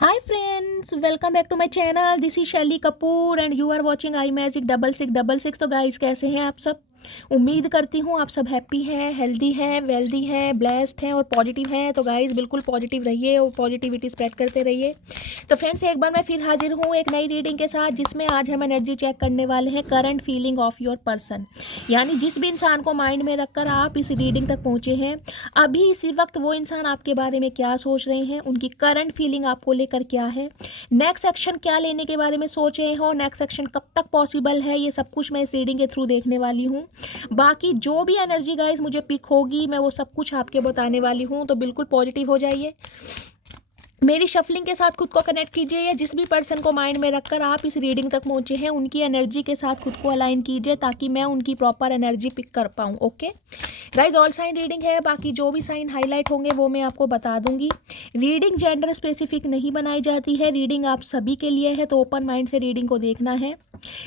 Hi friends, welcome back to my channel. This is Shelly Kapoor and you are watching I magic 6666। तो guys कैसे हैं आप सब? उम्मीद करती हूँ आप सब हैप्पी हैं, हेल्दी हैं, वेल्दी हैं, ब्लेस्ड हैं और पॉजिटिव हैं। तो गाइस बिल्कुल पॉजिटिव रहिए और पॉजिटिविटी स्प्रेड करते रहिए। तो फ्रेंड्स एक बार मैं फिर हाजिर हूँ एक नई रीडिंग के साथ, जिसमें आज हम एनर्जी चेक करने वाले हैं current feeling of your person. यानी जिस भी इंसान को माइंड में रखकर आप इस रीडिंग तक पहुँचे हैं, अभी इसी वक्त वो इंसान आपके बारे में क्या सोच रहे हैं, उनकी करंट फीलिंग आपको लेकर क्या है, नेक्स्ट एक्शन क्या लेने के बारे में सोच रहे हो, नेक्स्ट एक्शन कब तक पॉसिबल है, ये सब कुछ मैं इस रीडिंग के थ्रू देखने वाली हूँ। बाकी जो भी एनर्जी गाइस मुझे पिक होगी मैं वो सब कुछ आपके बताने वाली हूँ। तो बिल्कुल पॉजिटिव हो जाइए, मेरी शफलिंग के साथ खुद को कनेक्ट कीजिए, या जिस भी पर्सन को माइंड में रखकर आप इस रीडिंग तक पहुंचे हैं उनकी एनर्जी के साथ खुद को अलाइन कीजिए, ताकि मैं उनकी प्रॉपर एनर्जी पिक कर पाऊँ। Okay guys, all sign reading है, बाकी जो भी साइन हाईलाइट होंगे वो मैं आपको बता दूंगी। रीडिंग जेंडर स्पेसिफिक नहीं बनाई जाती है, रीडिंग आप सभी के लिए है, तो ओपन माइंड से रीडिंग को देखना है।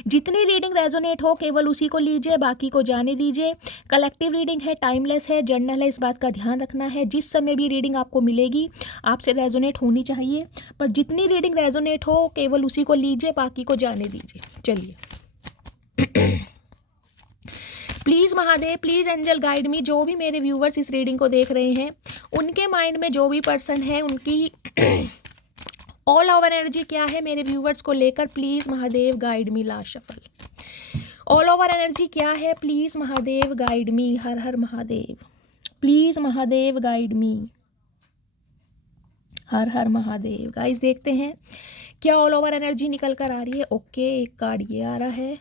जितनी रीडिंग रेजोनेट हो केवल उसी को लीजिए, बाकी को जाने दीजिए। कलेक्टिव रीडिंग है, टाइमलेस है, जर्नल है, इस बात का ध्यान रखना है। जिस समय भी रीडिंग आपको मिलेगी आपसे रेजोनेट होनी चाहिए, पर जितनी रीडिंग रेजोनेट हो केवल उसी को लीजिए, बाकी को जाने दीजिए। चलिए please Mahadev, please angel guide me. जो भी मेरे व्यूवर्स इस रीडिंग को देख रहे हैं उनके माइंड में जो भी पर्सन है उनकी ऑल ओवर एनर्जी क्या है मेरे व्यूवर्स को लेकर, please Mahadev guide me. Last shuffle, all over energy क्या है, प्लीज़ महादेव गाइड मी। हर हर महादेव, प्लीज़ महादेव गाइड मी। हर हर महादेव। गाइस देखते हैं क्या ऑल ओवर एनर्जी निकल कर आ रही है। ओके, एक कार्ड ये आ रहा है,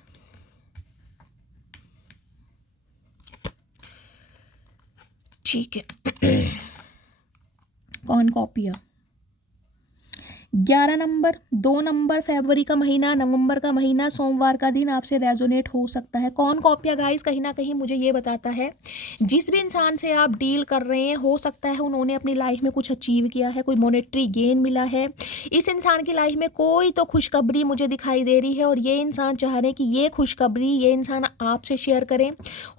ठीक है। कौन कॉपी है? 11 नंबर, 2 नंबर, फरवरी का महीना, नवंबर का महीना, सोमवार का दिन आपसे रेजोनेट हो सकता है। कौन कॉपिया गाइस कहीं ना कहीं मुझे ये बताता है जिस भी इंसान से आप डील कर रहे हैं हो सकता है उन्होंने अपनी लाइफ में कुछ अचीव किया है, कोई मॉनेटरी गेन मिला है। इस इंसान की लाइफ में कोई तो खुशखबरी मुझे दिखाई दे रही है और ये इंसान चाह रहे हैं कि ये खुशखबरी ये इंसान आपसे शेयर करें।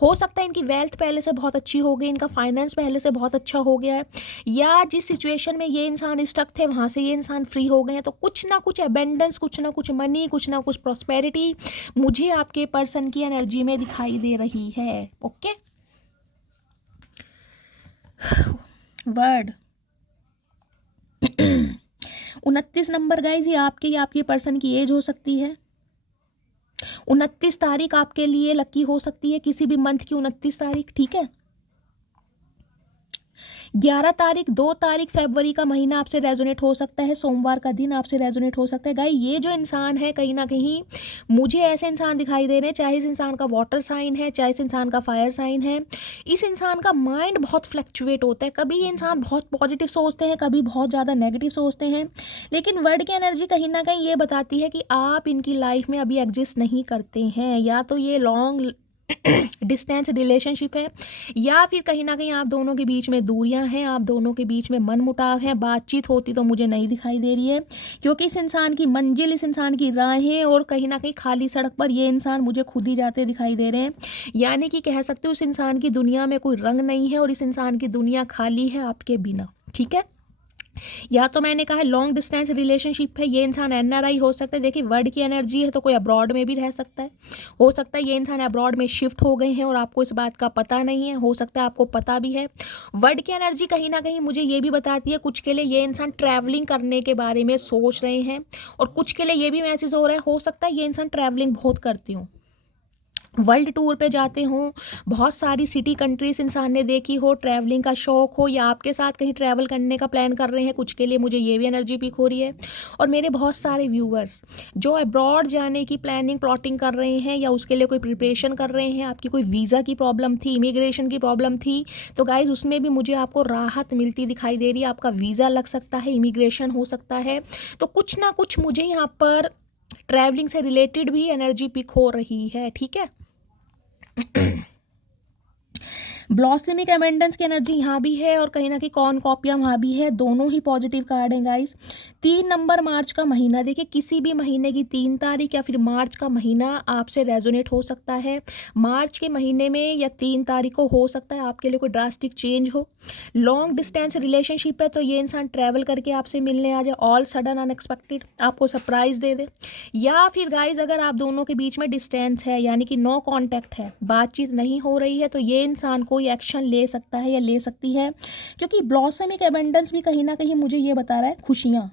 हो सकता है इनकी वेल्थ पहले से बहुत अच्छी हो गई, इनका फाइनेंस पहले से बहुत अच्छा हो गया है, या जिस सिचुएशन में ये इंसान स्टक थे वहाँ से ये इंसान फ्री हो गए हैं। तो कुछ ना कुछ एबेंडेंस, कुछ ना कुछ मनी, कुछ ना कुछ प्रॉस्पेरिटी मुझे आपके पर्सन की एनर्जी में दिखाई दे रही है। ओके, वर्ड 29 नंबर गाइज, ये आपके पर्सन की एज हो सकती है। 29 तारीख आपके लिए लकी हो सकती है, किसी भी मंथ की 29 तारीख, ठीक है। 11 तारीख, 2 तारीख फरवरी का महीना आपसे रेजोनेट हो सकता है, सोमवार का दिन आपसे रेजोनेट हो सकता है। गाइस ये जो इंसान है कहीं ना कहीं मुझे ऐसे इंसान दिखाई दे रहे हैं, चाहे इस इंसान का वाटर साइन है, चाहे इस इंसान का फायर साइन है, इस इंसान का माइंड बहुत फ्लक्चुएट होता है। कभी ये इंसान बहुत पॉजिटिव सोचते हैं, कभी बहुत ज़्यादा नेगेटिव सोचते हैं, लेकिन वर्ड की एनर्जी कहीं ना कहीं ये बताती है कि आप इनकी लाइफ में अभी एग्जिस्ट नहीं करते हैं। या तो ये लॉन्ग डिस्टेंस रिलेशनशिप है, या फिर कहीं ना कहीं आप दोनों के बीच में दूरियां हैं, आप दोनों के बीच में मनमुटाव है। बातचीत होती तो मुझे नहीं दिखाई दे रही है, क्योंकि इस इंसान की मंजिल, इस इंसान की राहें और कहीं ना कहीं खाली सड़क पर ये इंसान मुझे खुद ही जाते दिखाई दे रहे हैं। यानी कि कह सकते हो उस इंसान की दुनिया में कोई रंग नहीं है और इस इंसान की दुनिया खाली है आपके बिना, ठीक है। या तो मैंने कहा लॉन्ग डिस्टेंस रिलेशनशिप है, ये इंसान एनआरआई हो सकता है। देखिए वर्ड की एनर्जी है तो कोई अब्रॉड में भी रह सकता है, हो सकता है ये इंसान अब्रॉड में शिफ्ट हो गए हैं और आपको इस बात का पता नहीं है, हो सकता है आपको पता भी है। वर्ड की एनर्जी कहीं ना कहीं मुझे ये भी बताती है कुछ के लिए ये इंसान ट्रैवलिंग करने के बारे में सोच रहे हैं, और कुछ के लिए ये भी मैसेज हो रहा है हो सकता है ये इंसान ट्रैवलिंग बहुत करती हूँ, वर्ल्ड टूर पे जाते हों, बहुत सारी सिटी कंट्रीज इंसान ने देखी हो, ट्रैवलिंग का शौक हो, या आपके साथ कहीं ट्रैवल करने का प्लान कर रहे हैं। कुछ के लिए मुझे ये भी एनर्जी पिक हो रही है। और मेरे बहुत सारे व्यूवर्स जो अब्रॉड जाने की प्लानिंग प्लॉटिंग कर रहे हैं या उसके लिए कोई प्रिपरेशन कर रहे हैं, आपकी कोई वीज़ा की प्रॉब्लम थी, इमिग्रेशन की प्रॉब्लम थी, तो गाइज उसमें भी मुझे आपको राहत मिलती दिखाई दे रही है। आपका वीज़ा लग सकता है, इमिग्रेशन हो सकता है, तो कुछ ना कुछ मुझे यहाँ पर ट्रैवलिंग से रिलेटेड भी एनर्जी पिक हो रही है, ठीक है। ब्लॉसमिक एबंडेंस की एनर्जी यहाँ भी है और कहीं ना कहीं कॉर्नकॉपिया वहाँ भी है, दोनों ही पॉजिटिव कार्ड हैं गाइस। 3 नंबर मार्च का महीना, देखिए किसी भी महीने की 3 तारीख या फिर मार्च का महीना आपसे रेजोनेट हो सकता है। मार्च के महीने में या 3 तारीख को हो सकता है आपके लिए कोई ड्रास्टिक चेंज हो। लॉन्ग डिस्टेंस रिलेशनशिप है तो ये इंसान ट्रैवल करके आपसे मिलने आ जाए, ऑल सडन अनएक्सपेक्टेड आपको सरप्राइज दे दे। या फिर गाइज अगर आप दोनों के बीच में डिस्टेंस है यानी कि नो कांटेक्ट है, बातचीत नहीं हो रही है, तो ये इंसान कोई एक्शन ले सकता है या ले सकती है, क्योंकि ब्लॉसमिक एबंडेंस भी कहीं ना कहीं मुझे ये बता रहा है खुशियाँ।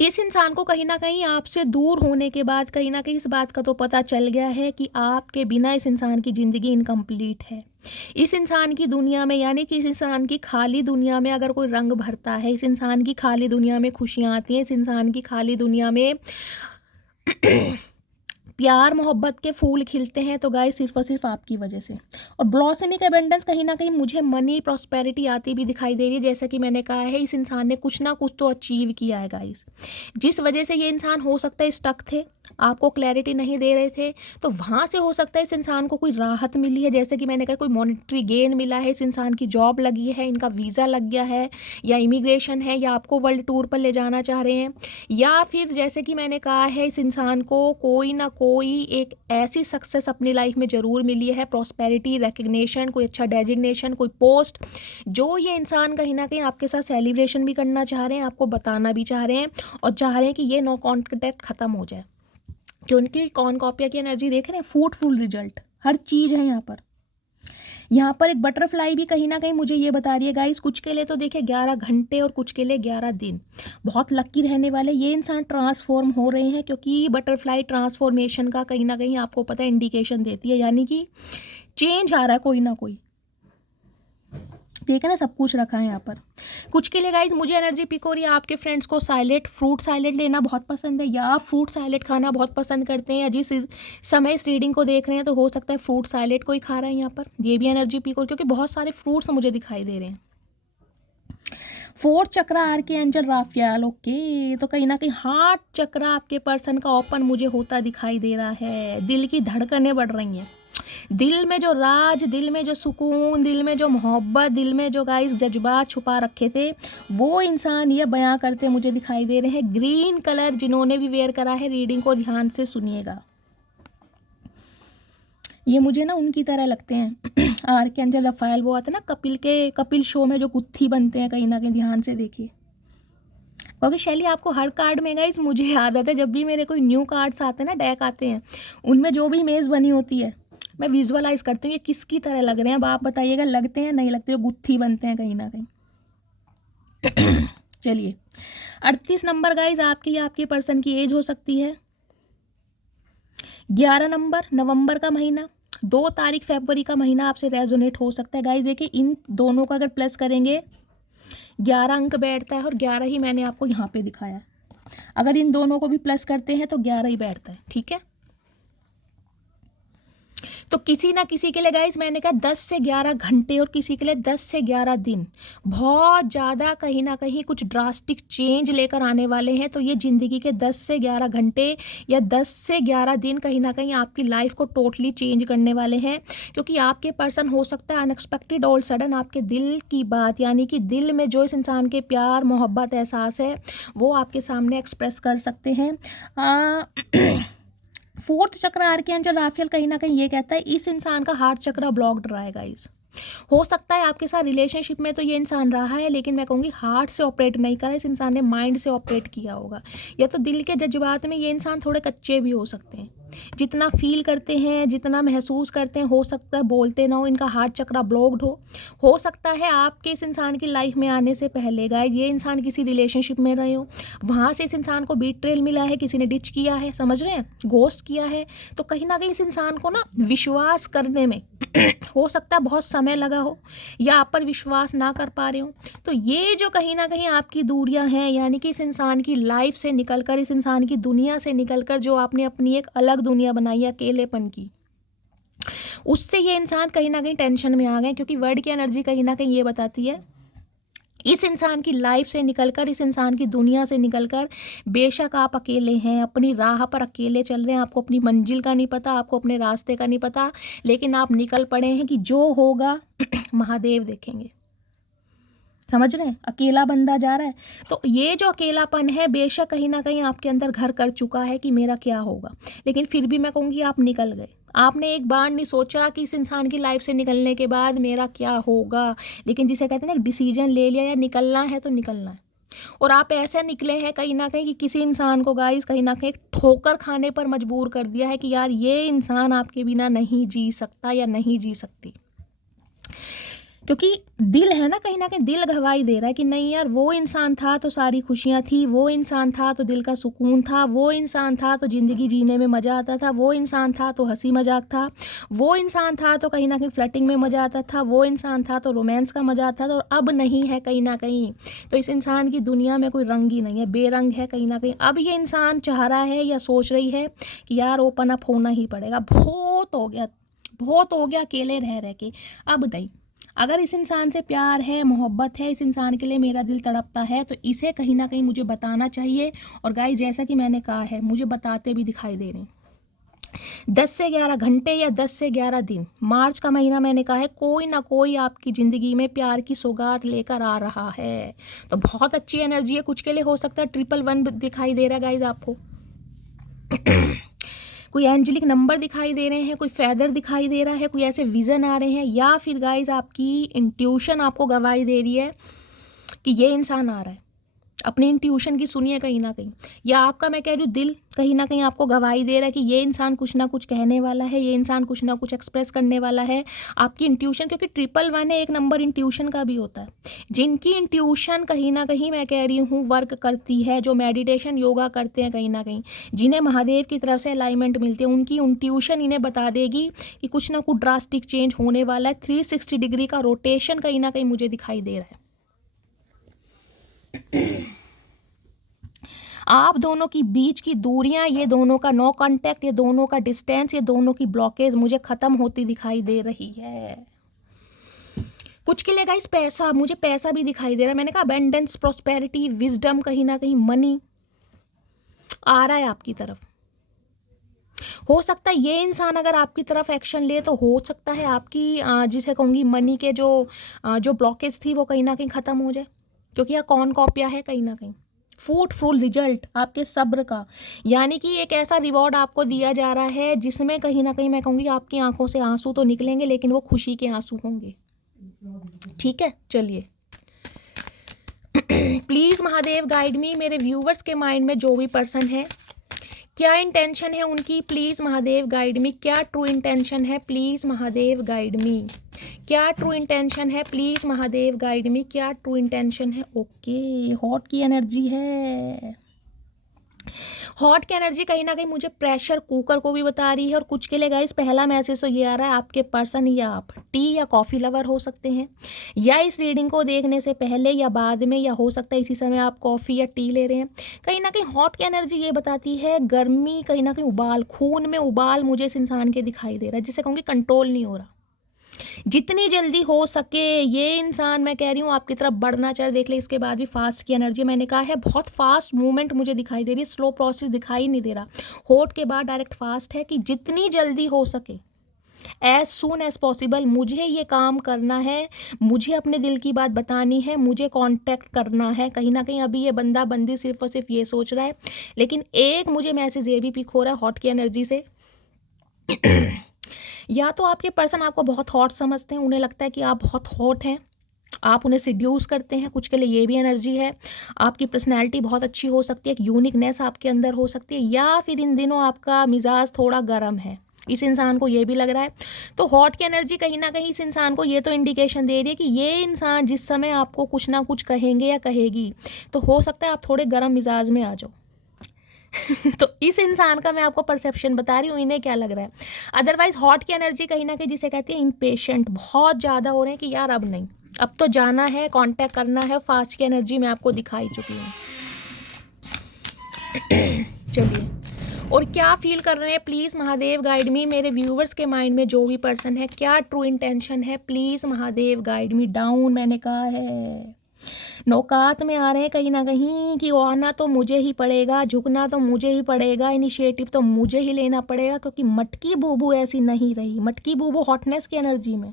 इस इंसान को कहीं ना कहीं आपसे दूर होने के बाद कहीं ना कहीं इस बात का तो पता चल गया है कि आपके बिना इस इंसान की ज़िंदगी इनकम्प्लीट है। इस इंसान की दुनिया में यानी कि इस इंसान की खाली दुनिया में अगर कोई रंग भरता है, इस इंसान की खाली दुनिया में खुशियाँ आती हैं, इस इंसान की खाली दुनिया में प्यार मोहब्बत के फूल खिलते हैं, तो गाइस सिर्फ और सिर्फ आपकी वजह से। और ब्लॉसमिक एबंडेंस कहीं ना कहीं मुझे मनी प्रॉस्पेरिटी आती भी दिखाई दे रही है। जैसा कि मैंने कहा है, इस इंसान ने कुछ ना कुछ तो अचीव किया है गाइस, जिस वजह से ये इंसान हो सकता है स्टक थे, आपको क्लैरिटी नहीं दे रहे थे, तो वहाँ से हो सकता है इस इंसान को कोई राहत मिली है। जैसे कि मैंने कहा कोई मॉनेटरी गेन मिला है, इस इंसान की जॉब लगी है, इनका वीज़ा लग गया है, या इमिग्रेशन है, या आपको वर्ल्ड टूर पर ले जाना चाह रहे हैं, या फिर जैसे कि मैंने कहा है इस इंसान को कोई ना कोई एक ऐसी सक्सेस अपनी लाइफ में ज़रूर मिली है, प्रॉस्पेरिटी, रिकग्निशन, कोई अच्छा डेजिग्नेशन, कोई पोस्ट, जो ये इंसान कहीं ना कहीं आपके साथ सेलिब्रेशन भी करना चाह रहे हैं, आपको बताना भी चाह रहे हैं, और चाह रहे हैं कि ये नो कॉन्टेक्ट ख़त्म हो जाए। कि उनकी कॉर्नकॉपिया की एनर्जी देख रहे हैं, फ्रूटफुल रिजल्ट, हर चीज़ है यहाँ पर। यहाँ पर एक बटरफ्लाई भी कहीं ना कहीं मुझे ये बता रही है गाइस, कुछ के लिए तो देखिए 11 घंटे और कुछ के लिए 11 दिन बहुत लकी रहने वाले ये इंसान ट्रांसफॉर्म हो रहे हैं, क्योंकि बटरफ्लाई ट्रांसफॉर्मेशन का कहीं ना कहीं आपको पता है इंडिकेशन देती है, यानी कि चेंज आ रहा है कोई ना कोई। ठीक है ना, सब कुछ रखा है यहाँ पर। कुछ के लिए गाइज मुझे एनर्जी पिक हो रही है, आपके फ्रेंड्स को सैलेड, फ्रूट सैलेड लेना बहुत पसंद है, या फ्रूट सैलेड खाना बहुत पसंद करते हैं, या जिस समय इस रीडिंग को देख रहे हैं तो हो सकता है फ्रूट सैलेड कोई खा रहा है यहाँ पर, ये भी एनर्जी पिक हो, क्योंकि बहुत सारे फ्रूट्स मुझे दिखाई दे रहे हैं। 4th चक्र आर्कएंजल राफेल, ओके, तो कहीं ना कहीं हार्ट चक्र आपके पर्सन का ओपन मुझे होता दिखाई दे रहा है। दिल की धड़कनें बढ़ रही हैं, दिल में जो राज, दिल में जो सुकून, दिल में जो मोहब्बत, दिल में जो गाइस जज्बात छुपा रखे थे, वो इंसान ये बयां करते मुझे दिखाई दे रहे हैं। ग्रीन कलर जिन्होंने भी वेयर करा है, रीडिंग को ध्यान से सुनिएगा, ये मुझे ना उनकी तरह लगते हैं आर्कएंजल राफेल, वो आता है ना कपिल शो में जो गुत्थी बनते हैं, कहीं ना कहीं ध्यान से देखिए। क्योंकि शैली आपको हर कार्ड में गाइस मुझे आदत है, जब भी मेरे कोई न्यू कार्ड्स आते हैं ना, डेक आते हैं, उनमें जो भी इमेज बनी होती है मैं विजुअलाइज करती हूँ ये किसकी तरह लग रहे हैं। अब आप बताइएगा लगते हैं नहीं लगते, जो गुत्थी बनते हैं कहीं ना कहीं। चलिए 38 नंबर गाइज आपकी या आपके पर्सन की एज हो सकती है। 11 नंबर नवंबर का महीना, 2 तारीख फरवरी का महीना आपसे रेजोनेट हो सकता है गाइज। देखिए इन दोनों का अगर प्लस करेंगे 11 अंक बैठता है, और 11 ही मैंने आपको यहाँ पे दिखाया है। अगर इन दोनों को भी प्लस करते हैं तो 11 ही बैठता है, ठीक है। तो किसी ना किसी के लिए गाइज मैंने कहा 10 से 11 घंटे, और किसी के लिए 10 से 11 दिन बहुत ज़्यादा कहीं ना कहीं कुछ ड्रास्टिक चेंज लेकर आने वाले हैं। तो ये ज़िंदगी के 10 से 11 घंटे या 10 से 11 दिन कहीं ना कहीं आपकी लाइफ को टोटली चेंज करने वाले हैं, क्योंकि आपके पर्सन हो सकता है अनएक्सपेक्टेड और सडन आपके दिल की बात, यानी कि दिल में जो इस इंसान के प्यार मोहब्बत एहसास है वो आपके सामने एक्सप्रेस कर सकते हैं। 4th चक्र आर्कएंजल राफेल कहीं ना कहीं ये कहता है इस इंसान का हार्ट चक्र ब्लॉक्ड रहा है गाइस। हो सकता है आपके साथ रिलेशनशिप में तो ये इंसान रहा है, लेकिन मैं कहूँगी हार्ट से ऑपरेट नहीं करा, इस इंसान ने माइंड से ऑपरेट किया होगा, या तो दिल के जज्बात में ये इंसान थोड़े कच्चे भी हो सकते हैं। जितना फील करते हैं, जितना महसूस करते हैं, हो सकता है बोलते ना हो, इनका हार्ट चक्र ब्लॉक्ड हो सकता है आपके इस इंसान की लाइफ में आने से पहले गाइस ये इंसान किसी रिलेशनशिप में रहे हो, वहाँ से इस इंसान को बीट्रेल मिला है, किसी ने डिच किया है, समझ रहे हैं, घोस्ट किया है। तो कहीं ना कहीं इस इंसान को ना विश्वास करने में हो सकता है बहुत समय लगा हो, या आप पर विश्वास ना कर पा रहे हो। तो ये जो कहीं ना कहीं आपकी दूरियां हैं, यानी कि इस इंसान की लाइफ से निकलकर, इस इंसान की दुनिया से निकलकर जो आपने अपनी एक अलग दुनिया बनाई है अकेलेपन की, उससे ये इंसान कहीं ना कहीं टेंशन में आ गए, क्योंकि वर्ड की एनर्जी कहीं ना कहीं ये बताती है इस इंसान की लाइफ से निकलकर, इस इंसान की दुनिया से निकलकर, बेशक आप अकेले हैं, अपनी राह पर अकेले चल रहे हैं, आपको अपनी मंजिल का नहीं पता, आपको अपने रास्ते का नहीं पता, लेकिन आप निकल पड़े हैं कि जो होगा महादेव देखेंगे। समझ रहे हैं? अकेला बंदा जा रहा है, तो ये जो अकेलापन है बेशक कहीं ना कहीं आपके अंदर घर कर चुका है कि मेरा क्या होगा, लेकिन फिर भी मैं कहूँगी आप निकल गए। आपने एक बार नहीं सोचा कि इस इंसान की लाइफ से निकलने के बाद मेरा क्या होगा, लेकिन जिसे कहते हैं ना, डिसीजन ले लिया, या निकलना है तो निकलना है। और आप ऐसे निकले हैं कहीं ना कहीं कि किसी इंसान को गाइस कहीं ना कहीं एक ठोकर खाने पर मजबूर कर दिया है कि यार ये इंसान आपके बिना नहीं जी सकता या नहीं जी सकती। क्योंकि दिल है ना, कहीं ना कहीं दिल गवाही दे रहा है कि नहीं यार, वो इंसान था तो सारी खुशियां थी, वो इंसान था तो दिल का सुकून था, वो इंसान था तो ज़िंदगी जीने में मज़ा आता था, वो इंसान था तो हंसी मजाक था, वो इंसान था तो कहीं ना कहीं फ्लर्टिंग में मज़ा आता था, वो इंसान था तो रोमांस का मज़ा आता था, और अब नहीं है कहीं ना कहीं। तो इस इंसान की दुनिया में कोई रंग ही नहीं है, बेरंग है कहीं ना कहीं। अब ये इंसान चाह रहा है या सोच रही है कि यार ओपन अप होना ही पड़ेगा, बहुत हो गया, बहुत हो गया अकेले रह रह के, अब नहीं। अगर इस इंसान से प्यार है, मोहब्बत है, इस इंसान के लिए मेरा दिल तड़पता है, तो इसे कहीं ना कहीं मुझे बताना चाहिए। और गाइस जैसा कि मैंने कहा है, मुझे बताते भी दिखाई दे रहे हैं। 10 से 11 घंटे या 10 से 11 दिन, मार्च का महीना मैंने कहा है, कोई ना कोई आपकी ज़िंदगी में प्यार की सौगात लेकर आ रहा है। तो बहुत अच्छी एनर्जी है। कुछ के लिए हो सकता है 111 दिखाई दे रहा है गाइस आपको कोई एंजेलिक नंबर दिखाई दे रहे हैं, कोई फेदर दिखाई दे रहा है, कोई ऐसे विज़न आ रहे हैं, या फिर गाइस आपकी इंट्यूशन आपको गवाही दे रही है कि ये इंसान आ रहा है। अपनी इंट्यूशन की सुनिए कहीं ना कहीं, या आपका मैं कह रही हूँ दिल कहीं ना कहीं आपको गवाही दे रहा है कि ये इंसान कुछ ना कुछ कहने वाला है, ये इंसान कुछ ना कुछ एक्सप्रेस करने वाला है। आपकी इंट्यूशन, क्योंकि 111 है, एक नंबर इंट्यूशन का भी होता है। जिनकी इंट्यूशन कहीं ना कहीं मैं कह रही हूँ वर्क करती है, जो मेडिटेशन योगा करते हैं कहीं ना कहीं, जिन्हें महादेव की तरफ से अलाइनमेंट मिलती है, उनकी इंट्यूशन इन्हें बता देगी कि कुछ ना कुछ ड्रास्टिक चेंज होने वाला है। 360 डिग्री का रोटेशन कहीं ना कहीं मुझे दिखाई दे रहा है। आप दोनों की बीच की दूरियां, ये दोनों का नो कांटेक्ट, ये दोनों का डिस्टेंस, ये दोनों की ब्लॉकेज मुझे खत्म होती दिखाई दे रही है। कुछ के लिए गाइस पैसा, मुझे पैसा भी दिखाई दे रहा है। मैंने कहा अबेंडेंस, प्रॉस्पेरिटी, विजडम, कहीं ना कहीं मनी आ रहा है आपकी तरफ। हो सकता है ये इंसान अगर आपकी तरफ एक्शन ले तो हो सकता है आपकी जिसे कहूँगी मनी के जो ब्लॉकेज थी वो कहीं ना कहीं ख़त्म हो जाए, क्योंकि यह कौन कॉपिया है कहीं ना कहीं। फ्रूटफुल रिजल्ट आपके सब्र का, यानी कि एक ऐसा रिवॉर्ड आपको दिया जा रहा है जिसमें कहीं ना कहीं मैं कहूँगी आपकी आंखों से आंसू तो निकलेंगे, लेकिन वो खुशी के आंसू होंगे। ठीक है, चलिए प्लीज़ महादेव गाइड मी। मेरे व्यूवर्स के माइंड में जो भी पर्सन है, क्या इंटेंशन है उनकी, प्लीज़ महादेव गाइड मी। क्या ट्रू इंटेंशन है, प्लीज़ महादेव गाइड मी। क्या ट्रू इंटेंशन है, प्लीज़ महादेव गाइड मी। क्या ट्रू इंटेंशन है। ओके, हॉट की एनर्जी है। हॉट की एनर्जी कहीं ना कहीं मुझे प्रेशर कुकर को भी बता रही है। और कुछ के लिए गाइस पहला मैसेज तो ये आ रहा है, आपके पर्सन या आप टी या कॉफ़ी लवर हो सकते हैं, या इस रीडिंग को देखने से पहले या बाद में, या हो सकता है इसी समय आप कॉफ़ी या टी ले रहे हैं। कहीं ना कहीं हॉट की एनर्जी ये बताती है गर्मी, कहीं ना कहीं उबाल, खून में उबाल मुझे इस इंसान के दिखाई दे रहा है, जिसे कहूँगी कंट्रोल नहीं हो रहा। जितनी जल्दी हो सके ये इंसान मैं कह रही हूँ आपकी तरफ बढ़ना चाहिए। देख ले, इसके बाद भी फास्ट की एनर्जी मैंने कहा है, बहुत फास्ट मूवमेंट मुझे दिखाई दे रही है, स्लो प्रोसेस दिखाई नहीं दे रहा। होट के बाद डायरेक्ट फास्ट है कि जितनी जल्दी हो सके, एज सून एज पॉसिबल मुझे ये काम करना है, मुझे अपने दिल की बात बतानी है, मुझे कांटेक्ट करना है। कहीं ना कहीं अभी ये बंदा बंदी सिर्फ और सिर्फ ये सोच रहा है, लेकिन एक मुझे मैसेज ये भी पिक हो रहा है हॉट की एनर्जी से या तो आपके पर्सन आपको बहुत हॉट समझते हैं, उन्हें लगता है कि आप बहुत हॉट हैं, आप उन्हें सिड्यूस करते हैं। कुछ के लिए ये भी एनर्जी है, आपकी पर्सनैलिटी बहुत अच्छी हो सकती है, एक यूनिकनेस आपके अंदर हो सकती है, या फिर इन दिनों आपका मिजाज थोड़ा गर्म है, इस इंसान को ये भी लग रहा है। तो हॉट की एनर्जी कहीं ना कहीं इस इंसान को ये तो इंडिकेशन दे रही है कि ये इंसान जिस समय आपको कुछ ना कुछ कहेंगे या कहेगी, तो हो सकता है आप थोड़े गर्म मिजाज में आ जाओ तो इस इंसान का मैं आपको परसेप्शन बता रही हूँ, इन्हें क्या लग रहा है। अदरवाइज हॉट की एनर्जी कहीं ना कहीं जिसे कहती है इम्पेशेंट, बहुत ज़्यादा हो रहे हैं कि यार अब नहीं, अब तो जाना है, कांटेक्ट करना है। फास्ट की एनर्जी मैं आपको दिखाई चुकी हूँ। चलिए, और क्या फील कर रहे हैं प्लीज़ महादेव गाइड मी। मेरे व्यूवर्स के माइंड में जो भी पर्सन है, क्या ट्रू इंटेंशन है, please Mahadev guide me. Down मैंने कहा है, नौकात में आ रहे हैं कहीं ना कहीं कि वो आना तो मुझे ही पड़ेगा, झुकना तो मुझे ही पड़ेगा, इनिशिएटिव तो मुझे ही लेना पड़ेगा, क्योंकि मटकी बूबू ऐसी नहीं रही। मटकी बूबू हॉटनेस की एनर्जी में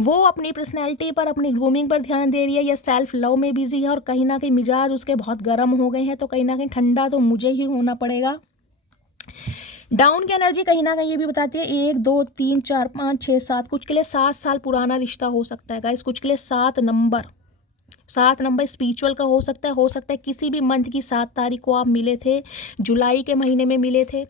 वो अपनी पर्सनैलिटी पर, अपनी ग्रूमिंग पर ध्यान दे रही है, या सेल्फ लव में बिजी है, और कहीं ना कहीं मिजाज उसके बहुत गर्म हो गए हैं, तो कहीं ना कहीं ठंडा तो मुझे ही होना पड़ेगा। डाउन की एनर्जी कहीं ना कहीं ये भी बताती है 1 2 3 4 5 6 7, कुछ के लिए 7 साल पुराना रिश्ता हो सकता है गाइस, कुछ के लिए 7 नंबर स्पिरिचुअल का हो सकता है किसी भी मंथ की 7 तारीख को आप मिले थे, जुलाई के महीने में मिले थे,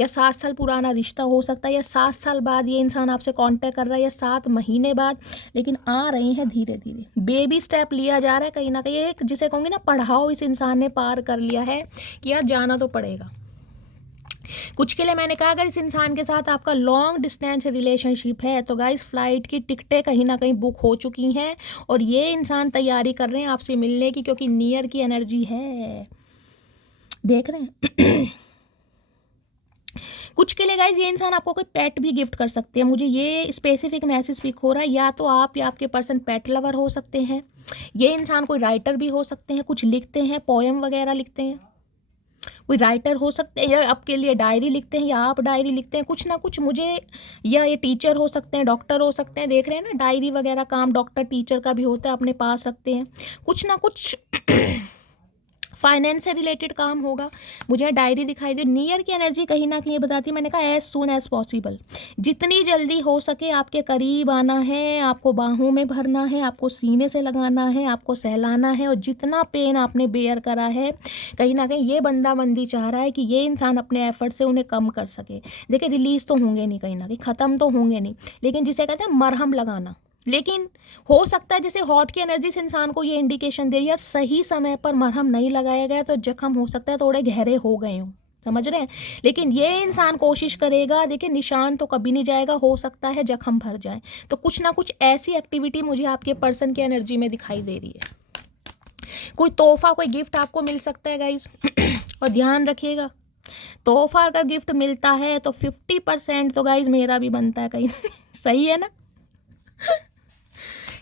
या 7 साल पुराना रिश्ता हो सकता है, या 7 साल बाद ये इंसान आपसे कांटेक्ट कर रहा है, या 7 महीने बाद, लेकिन आ रहे हैं धीरे धीरे, बेबी स्टेप लिया जा रहा है कहीं ना कहीं। एक जिसे कहूँगी ना पढ़ाओ इस इंसान ने पार कर लिया है कि यार जाना तो पड़ेगा। कुछ के लिए मैंने कहा अगर इस इंसान के साथ आपका लॉन्ग डिस्टेंस रिलेशनशिप है तो गाइस फ्लाइट की टिकटें कहीं ना कहीं बुक हो चुकी हैं, और ये इंसान तैयारी कर रहे हैं आपसे मिलने की, क्योंकि नियर की एनर्जी है, देख रहे हैं। कुछ के लिए गाइज ये इंसान आपको कोई पेट भी गिफ्ट कर सकते हैं, मुझे ये स्पेसिफिक मैसेज पिक हो रहा है, या तो आप या आपके पर्सन पेट लवर हो सकते हैं, ये इंसान कोई राइटर भी हो सकते हैं, कुछ लिखते हैं, पोएम वगैरह लिखते हैं, कोई राइटर हो सकते हैं, या आपके लिए डायरी लिखते हैं, या आप डायरी लिखते हैं, कुछ ना कुछ मुझे, या ये टीचर हो सकते हैं, डॉक्टर हो सकते हैं, देख रहे हैं ना डायरी वगैरह काम डॉक्टर टीचर का भी होता है, अपने पास रखते हैं, कुछ ना कुछ फाइनेंस से रिलेटेड काम होगा, मुझे डायरी दिखाई दे। नियर की एनर्जी कहीं ना कहीं बताती है, मैंने कहा एज सून एज पॉसिबल, जितनी जल्दी हो सके आपके करीब आना है, आपको बाहों में भरना है, आपको सीने से लगाना है, आपको सहलाना है, और जितना पेन आपने बेयर करा है कहीं ना कहीं ये बंदी चाह रहा है कि ये इंसान अपने एफर्ट से उन्हें कम कर सके। देखिए रिलीज तो होंगे नहीं, कहीं ना कहीं ख़त्म तो होंगे नहीं, लेकिन जिसे कहते हैं मरहम लगाना, लेकिन हो सकता है जैसे हॉट की एनर्जी से इंसान को ये इंडिकेशन दे रही है यार सही समय पर मरहम नहीं लगाया गया तो जख्म हो सकता है थोड़े गहरे हो गए हों, समझ रहे हैं। लेकिन ये इंसान कोशिश करेगा, देखिए निशान तो कभी नहीं जाएगा, हो सकता है जख्म भर जाए, तो कुछ ना कुछ ऐसी एक्टिविटी मुझे आपके पर्सन की एनर्जी में दिखाई दे रही है। कोई तोहफा, कोई गिफ्ट आपको मिल सकता है गाइज। और ध्यान रखिएगा तोहफा अगर गिफ्ट मिलता है तो 50% तो गाइज मेरा भी बनता है कहीं। सही है ना।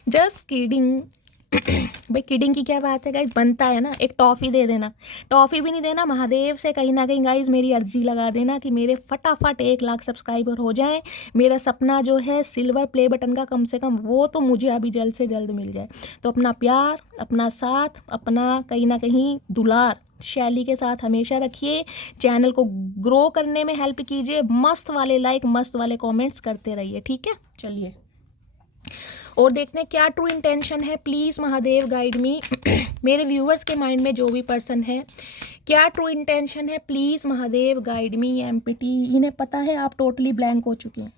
Just kidding. भाई किडिंग की क्या बात है गाइज, बनता है ना। एक टॉफ़ी दे देना, टॉफ़ी भी नहीं देना, महादेव से कहीं ना कहीं गाइज मेरी अर्जी लगा देना कि मेरे फटाफट 1 लाख सब्सक्राइबर हो जाएं, मेरा सपना जो है सिल्वर प्ले बटन का कम से कम वो तो मुझे अभी जल्द से जल्द मिल जाए। तो अपना प्यार, अपना साथ, अपना कहीं ना कहीं दुलार शैली के साथ हमेशा रखिए, चैनल को ग्रो करने में हेल्प कीजिए, मस्त वाले लाइक, मस्त वाले कमेंट्स करते रहिए, ठीक है। चलिए और देखते हैं क्या ट्रू इंटेंशन है। प्लीज़ महादेव गाइड मी। मेरे व्यूअर्स के माइंड में जो भी पर्सन है, क्या ट्रू इंटेंशन है, please Mahadev guide me. Empty इन्हें पता है आप टोटली ब्लैंक हो चुके हैं,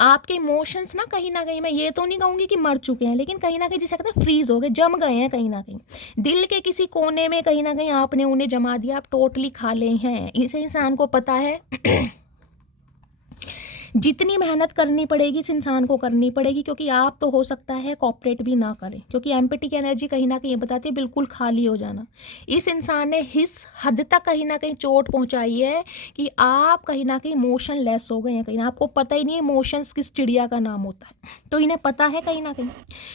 आपके इमोशंस ना कहीं मैं ये तो नहीं कहूँगी कि मर चुके हैं, लेकिन कहीं ना कहीं जिसे कहते हैं फ्रीज हो गए, जम गए हैं कहीं ना कहीं दिल के किसी कोने में, कहीं ना कहीं आपने उन्हें जमा दिया, आप टोटली खाले हैं। इस इंसान को पता है जितनी मेहनत करनी पड़ेगी इस इंसान को करनी पड़ेगी, क्योंकि आप तो हो सकता है कॉपरेट भी ना करें, क्योंकि एम्पैथी की एनर्जी कहीं ना कहीं ये बताती है बिल्कुल खाली हो जाना। इस इंसान ने इस हद तक कहीं ना कहीं चोट पहुंचाई है कि आप कहीं ना कहीं इमोशन लेस हो गए हैं, कहीं आपको पता ही नहीं है इमोशंस किस चिड़िया का नाम होता है, तो इन्हें पता है कहीं ना कहीं।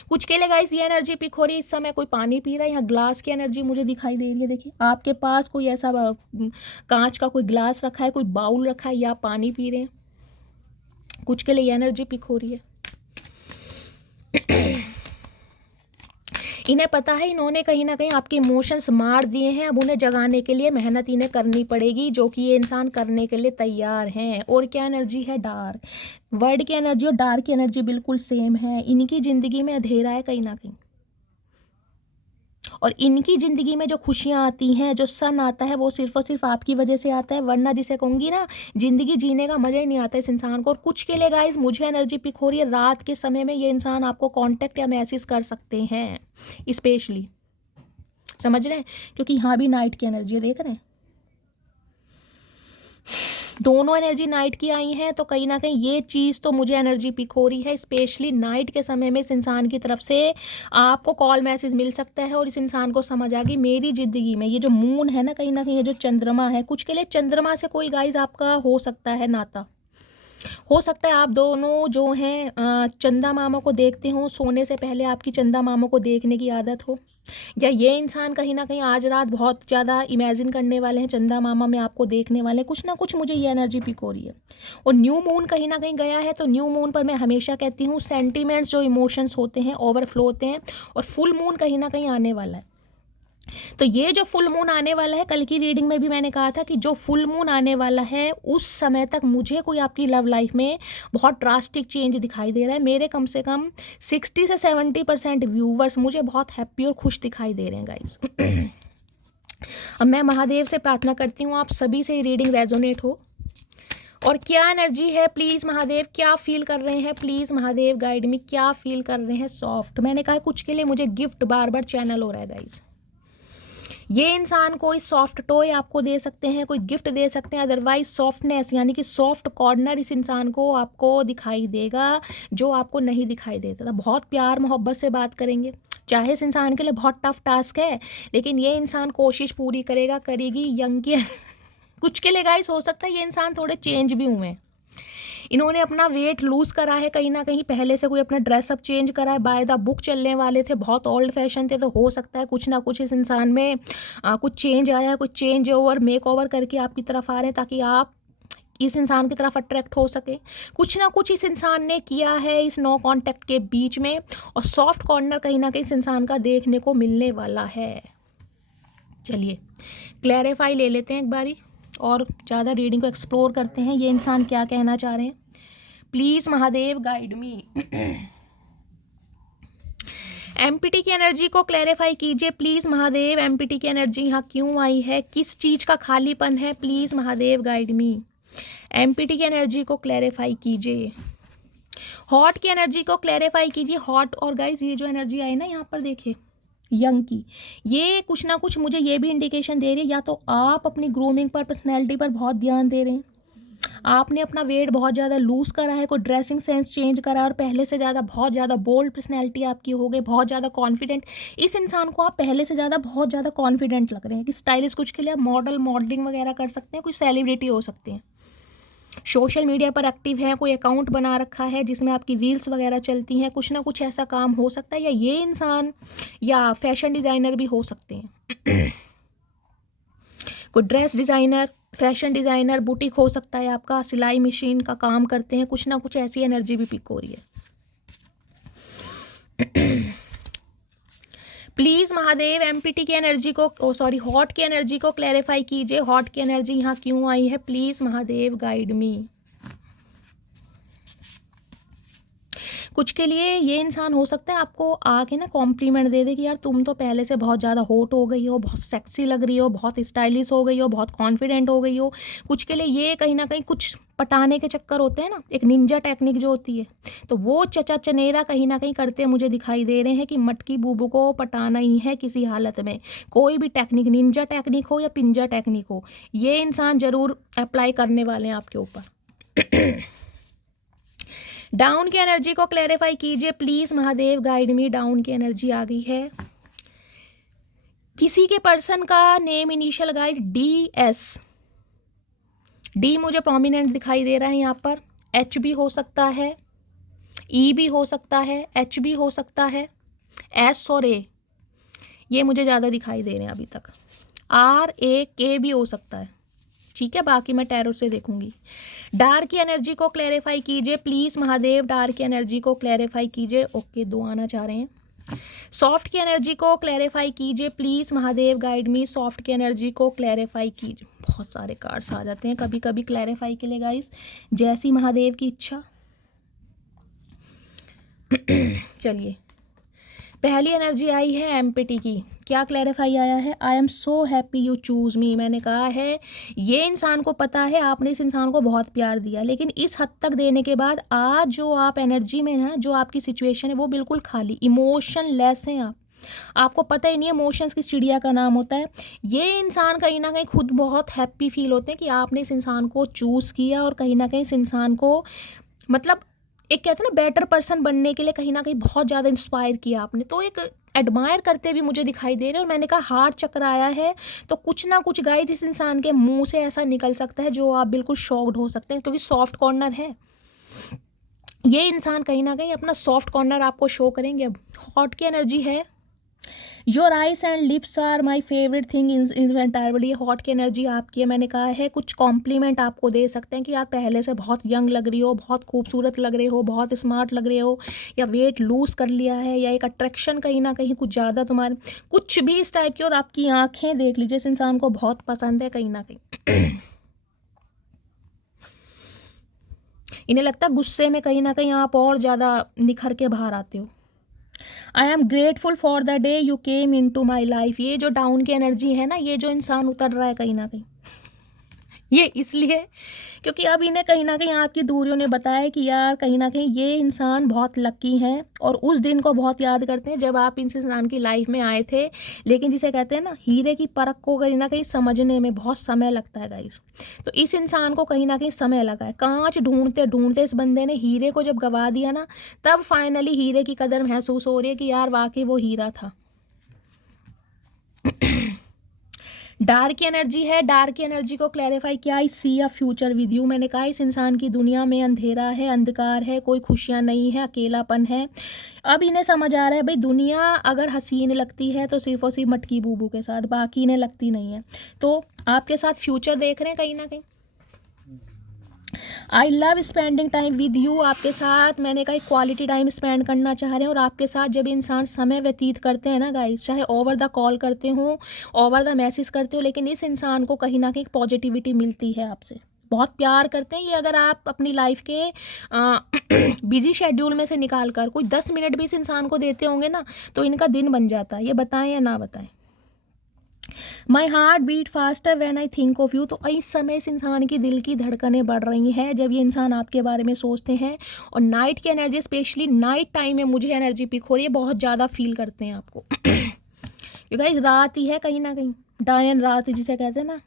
कुछ के लिए गाइस ये एनर्जी पिक हो रही है, इस समय कोई पानी पी रहा है, यहाँ ग्लास की एनर्जी मुझे दिखाई दे रही है। देखिए आपके पास कोई ऐसा कांच का कोई ग्लास रखा है, कोई बाउल रखा है, या आप पानी पी रहे हैं, कुछ के लिए ये एनर्जी पिक हो रही है। इन्हें पता है इन्होंने कहीं ना कहीं आपके इमोशंस मार दिए हैं, अब उन्हें जगाने के लिए मेहनत इन्हें करनी पड़ेगी, जो कि ये इंसान करने के लिए तैयार हैं। और क्या एनर्जी है, डार्क। वर्ड की एनर्जी और डार्क की एनर्जी बिल्कुल सेम है। इनकी ज़िंदगी में अंधेरा है कहीं ना कहीं, और इनकी ज़िंदगी में जो खुशियाँ आती हैं, जो सन आता है, वो सिर्फ और सिर्फ आपकी वजह से आता है, वरना जिसे कहूँगी ना ज़िंदगी जीने का मज़ा ही नहीं आता इस इंसान को। और कुछ के लिए गाइस मुझे एनर्जी पिक हो रही है, रात के समय में ये इंसान आपको कांटेक्ट या मैसेज कर सकते हैं, स्पेशली, समझ रहे हैं, क्योंकि यहाँ भी नाइट की एनर्जी है, देख रहे हैं दोनों एनर्जी नाइट की आई हैं, तो कहीं ना कहीं ये चीज़ तो मुझे एनर्जी पिक हो रही है, स्पेशली नाइट के समय में इस इंसान की तरफ से आपको कॉल मैसेज मिल सकता है, और इस इंसान को समझ आ गई मेरी ज़िंदगी में ये जो मून है ना, कहीं ना कहीं ये जो चंद्रमा है, कुछ के लिए चंद्रमा से कोई गाइज आपका हो सकता है नाता, हो सकता है आप दोनों जो हैं चंदा मामा को देखते हो, सोने से पहले आपकी चंदा मामा को देखने की आदत हो, या ये इंसान कहीं ना कहीं आज रात बहुत ज़्यादा इमेजिन करने वाले हैं, चंदा मामा में आपको देखने वाले हैं, कुछ ना कुछ मुझे ये एनर्जी पिक हो रही है। और न्यू मून कहीं ना कहीं गया है, तो न्यू मून पर मैं हमेशा कहती हूँ सेंटिमेंट्स जो इमोशंस होते हैं ओवरफ्लो होते हैं, और फुल मून कहीं ना कहीं आने वाला है। तो ये जो फुल मून आने वाला है, कल की रीडिंग में भी मैंने कहा था कि जो फुल मून आने वाला है उस समय तक मुझे कोई आपकी लव लाइफ में बहुत ड्रास्टिक चेंज दिखाई दे रहा है। मेरे कम से कम 60 से 70% व्यूवर्स मुझे बहुत हैप्पी और खुश दिखाई दे रहे हैं गाइज। अब मैं महादेव से प्रार्थना करती हूँ आप सभी से रीडिंग रेजोनेट हो। और क्या एनर्जी है प्लीज़ महादेव, क्या फील कर रहे हैं प्लीज़ महादेव गाइड मी, क्या फील कर रहे हैं। सॉफ्ट, मैंने कहा कुछ के लिए मुझे गिफ्ट बार बार चैनल हो रहा है गाइज। ये इंसान कोई सॉफ्ट टॉय आपको दे सकते हैं, कोई गिफ्ट दे सकते हैं, अदरवाइज सॉफ्टनेस यानी कि सॉफ्ट कॉर्नर इस इंसान को आपको दिखाई देगा जो आपको नहीं दिखाई देता था। बहुत प्यार मोहब्बत से बात करेंगे, चाहे इस इंसान के लिए बहुत टफ टास्क है, लेकिन ये इंसान कोशिश पूरी करेगा, करेगी। यंग की कुछ के लिए गाइस हो सकता है ये इंसान थोड़े चेंज भी हुए हैं, इन्होंने अपना वेट लूज़ करा है कहीं ना कहीं, पहले से कोई अपना ड्रेसअप चेंज करा है, बाय द बुक चलने वाले थे, बहुत ओल्ड फैशन थे, तो हो सकता है कुछ ना कुछ इस इंसान में कुछ चेंज आया है, कुछ चेंज ओवर मेक ओवर करके आपकी तरफ आ रहे हैं ताकि आप इस इंसान की तरफ अट्रैक्ट हो सके। कुछ ना कुछ इस इंसान ने किया है इस नो कॉन्टैक्ट के बीच में, और सॉफ्ट कॉर्नर कहीं ना कहीं इस इंसान का देखने को मिलने वाला है। चलिए क्लैरिफाई ले लेते हैं एक बारी और ज़्यादा रीडिंग को एक्सप्लोर करते हैं, ये इंसान क्या कहना चाह रहे हैं। Please Mahadev guide me. Empty की एनर्जी को क्लैरिफाई कीजिए प्लीज़ महादेव, एमपीटी की एनर्जी यहाँ क्यों आई है, किस चीज़ का खालीपन है, please Mahadev guide me. Empty की एनर्जी को क्लैरिफाई कीजिए। हॉट की एनर्जी को क्लैरिफाई कीजिए। हॉट और गाइज ये जो एनर्जी आई ना यहाँ पर देखिए यंग की, ये कुछ ना कुछ मुझे ये भी इंडिकेशन दे रही है, या तो आप अपनी ग्रूमिंग पर, पर्सनैलिटी पर बहुत ध्यान दे रहे हैं, आपने अपना वेट बहुत ज़्यादा लूज़ करा है, कोई ड्रेसिंग सेंस चेंज करा है, और पहले से ज़्यादा बहुत ज़्यादा बोल्ड पर्सनैलिटी आपकी हो गई, बहुत ज़्यादा कॉन्फिडेंट। इस इंसान को आप पहले से ज़्यादा बहुत ज़्यादा कॉन्फिडेंट लग रहे हैं कि स्टाइलिश, कुछ के लिए आप मॉडलिंग वगैरह कर सकते हैं, कोई सेलिब्रिटी हो सकते हैं, सोशल मीडिया पर एक्टिव हैं, कोई अकाउंट बना रखा है जिसमें आपकी रील्स वगैरह चलती हैं, कुछ ना कुछ ऐसा काम हो सकता है, या ये इंसान या फैशन डिज़ाइनर भी हो सकते हैं। कोई dress designer, fashion designer, boutique हो सकता है आपका, सिलाई मशीन का काम करते हैं, कुछ ना कुछ ऐसी एनर्जी भी पिक हो रही है। प्लीज़ महादेव एमपीटी की एनर्जी को, हॉट की एनर्जी को क्लैरिफाई कीजिए। हॉट की एनर्जी यहाँ क्यों आई है, प्लीज़ महादेव गाइड मी। कुछ के लिए ये इंसान हो सकता है आपको आके ना कॉम्प्लीमेंट दे दे कि यार तुम तो पहले से बहुत ज़्यादा हॉट हो गई हो, बहुत सेक्सी लग रही हो, बहुत स्टाइलिश हो गई हो, बहुत कॉन्फिडेंट हो गई हो। कुछ के लिए ये कहीं ना कहीं कुछ पटाने के चक्कर होते हैं ना, एक निंजा टेक्निक जो होती है, तो वो चचा चनेरा कहीं ना कहीं करते मुझे दिखाई दे रहे हैं कि मटकी बूबू को पटाना ही है किसी हालत में। कोई भी टेक्निक, निंजा टेक्निक हो या पिंजा टेक्निक हो, ये इंसान ज़रूर अप्लाई करने वाले हैं आपके ऊपर। डाउन की एनर्जी को क्लैरिफाई कीजिए please Mahadev guide me. Down की एनर्जी आ गई है। किसी के पर्सन का name initial guide DS, D मुझे प्रोमिनेंट दिखाई दे रहा है यहाँ पर। H भी हो सकता है, E भी हो सकता है, H भी हो सकता है, S और A ये मुझे ज़्यादा दिखाई दे रहे हैं अभी तक। RAK भी हो सकता है, ठीक है, बाकी मैं टैरो से देखूंगी। डार्क की एनर्जी को क्लैरिफाई कीजिए प्लीज़ महादेव, डार्क की एनर्जी को क्लैरिफाई कीजिए। ओके, 2 आना चाह रहे हैं। सॉफ्ट की एनर्जी को क्लैरिफाई कीजिए please Mahadev guide me. Soft की एनर्जी को क्लैरिफाई कीजिए। बहुत सारे कार्ड्स आ जाते हैं कभी कभी क्लैरिफाई के लिए गाइस, जैसी महादेव की इच्छा। चलिए, पहली एनर्जी आई है एम्पटी की। क्या क्लैरिफाई आया है, I am so happy you choose me. मैंने कहा है ये इंसान को पता है आपने इस इंसान को बहुत प्यार दिया, लेकिन इस हद तक देने के बाद आज जो आप एनर्जी में ना, जो आपकी सिचुएशन है वो बिल्कुल खाली, इमोशन लेस हैं आप। आपको पता ही नहीं है इमोशंस की चिड़िया का नाम होता है। ये इंसान कहीं ना कहीं खुद बहुत हैप्पी फील होते हैं कि आपने इस इंसान को चूज़ किया, और कहीं ना कहीं इस इंसान को मतलब एक कहते हैं ना बेटर पर्सन बनने के लिए कहीं ना कहीं बहुत ज़्यादा इंस्पायर किया आपने, तो एक एडमायर करते भी मुझे दिखाई दे रहे हैं। और मैंने कहा हार्ट चक्र आया है, तो कुछ ना कुछ गाइस जिस इंसान के मुंह से ऐसा निकल सकता है जो आप बिल्कुल शॉक्ड हो सकते हैं, क्योंकि सॉफ्ट कॉर्नर है। ये इंसान कहीं ना कहीं अपना सॉफ्ट कॉर्नर आपको शो करेंगे। अब हॉट की एनर्जी है, your eyes and lips are my favourite thing in entire. ये हॉट की एनर्जी आपकी है। मैंने कहा है कुछ कॉम्प्लीमेंट आपको दे सकते हैं कि यार पहले से बहुत यंग लग रही हो, बहुत खूबसूरत लग रहे हो, बहुत स्मार्ट लग रहे हो, या वेट लूज कर लिया है, या एक अट्रैक्शन कहीं ना कहीं कुछ ज़्यादा तुम्हारे, कुछ भी इस टाइप की। और आपकी आंखें देख लीजिए, इस इंसान को बहुत पसंद है कहीं ना कहीं। इन्हें लगता है गुस्से में कहीं ना कहीं आप और ज़्यादा निखर के बाहर आते हो। I am grateful for the day you came into my life. ये जो डाउन की एनर्जी है ना, ये जो इंसान उतर रहा है कहीं ना कहीं, ये इसलिए क्योंकि अब इन्हें कहीं ना कहीं आपकी दूरियों ने बताया कि यार कहीं ना कहीं ये इंसान बहुत लकी है, और उस दिन को बहुत याद करते हैं जब आप इस इंसान की लाइफ में आए थे। लेकिन जिसे कहते हैं ना, हीरे की परख को कहीं ना कहीं समझने में बहुत समय लगता है गाइस। तो इस इंसान को कहीं ना कहीं समय लगा है। कांच ढूंढते ढूंढते इस बंदे ने हीरे को जब गवा दिया ना, तब फाइनली हीरे की कदर महसूस हो रही है कि यार वाकई वो हीरा था। डार्क की एनर्जी है, डार्क की एनर्जी को क्लैरिफाई किया, आई सी अ फ्यूचर विद यू। मैंने कहा इस इंसान की दुनिया में अंधेरा है, अंधकार है, कोई खुशियाँ नहीं है, अकेलापन है। अब इन्हें समझ आ रहा है भाई दुनिया अगर हसीन लगती है तो सिर्फ और सिर्फ मटकी बूबू के साथ, बाकी इन्हें लगती नहीं है। तो आपके साथ फ्यूचर देख रहे हैं कहीं ना कहीं। I love spending time with you. आपके साथ मैंने कहा क्वालिटी टाइम स्पेंड करना चाह रहे हैं। और आपके साथ जब इंसान समय व्यतीत करते हैं ना गाइस, चाहे ओवर द कॉल करते हो, ओवर द मैसेज करते हो, लेकिन इस इंसान को कहीं ना कहीं पॉजिटिविटी मिलती है आपसे, बहुत प्यार करते हैं ये। अगर आप अपनी लाइफ के बिजी शेड्यूल में से निकाल कर कोई 10 मिनट भी इस इंसान को देते होंगे ना, तो इनका दिन बन जाता है। ये बताएं या ना बताएं। My heart beat faster when I think of you. तो इस समय इस इंसान की दिल की धड़कनें बढ़ रही हैं जब ये इंसान आपके बारे में सोचते हैं। और नाइट की एनर्जी, स्पेशली नाइट टाइम में मुझे एनर्जी पिक हो रही है, बहुत ज़्यादा फील करते हैं आपको। क्योंकि रात ही है कहीं ना कहीं, डायन रात जिसे कहते हैं ना,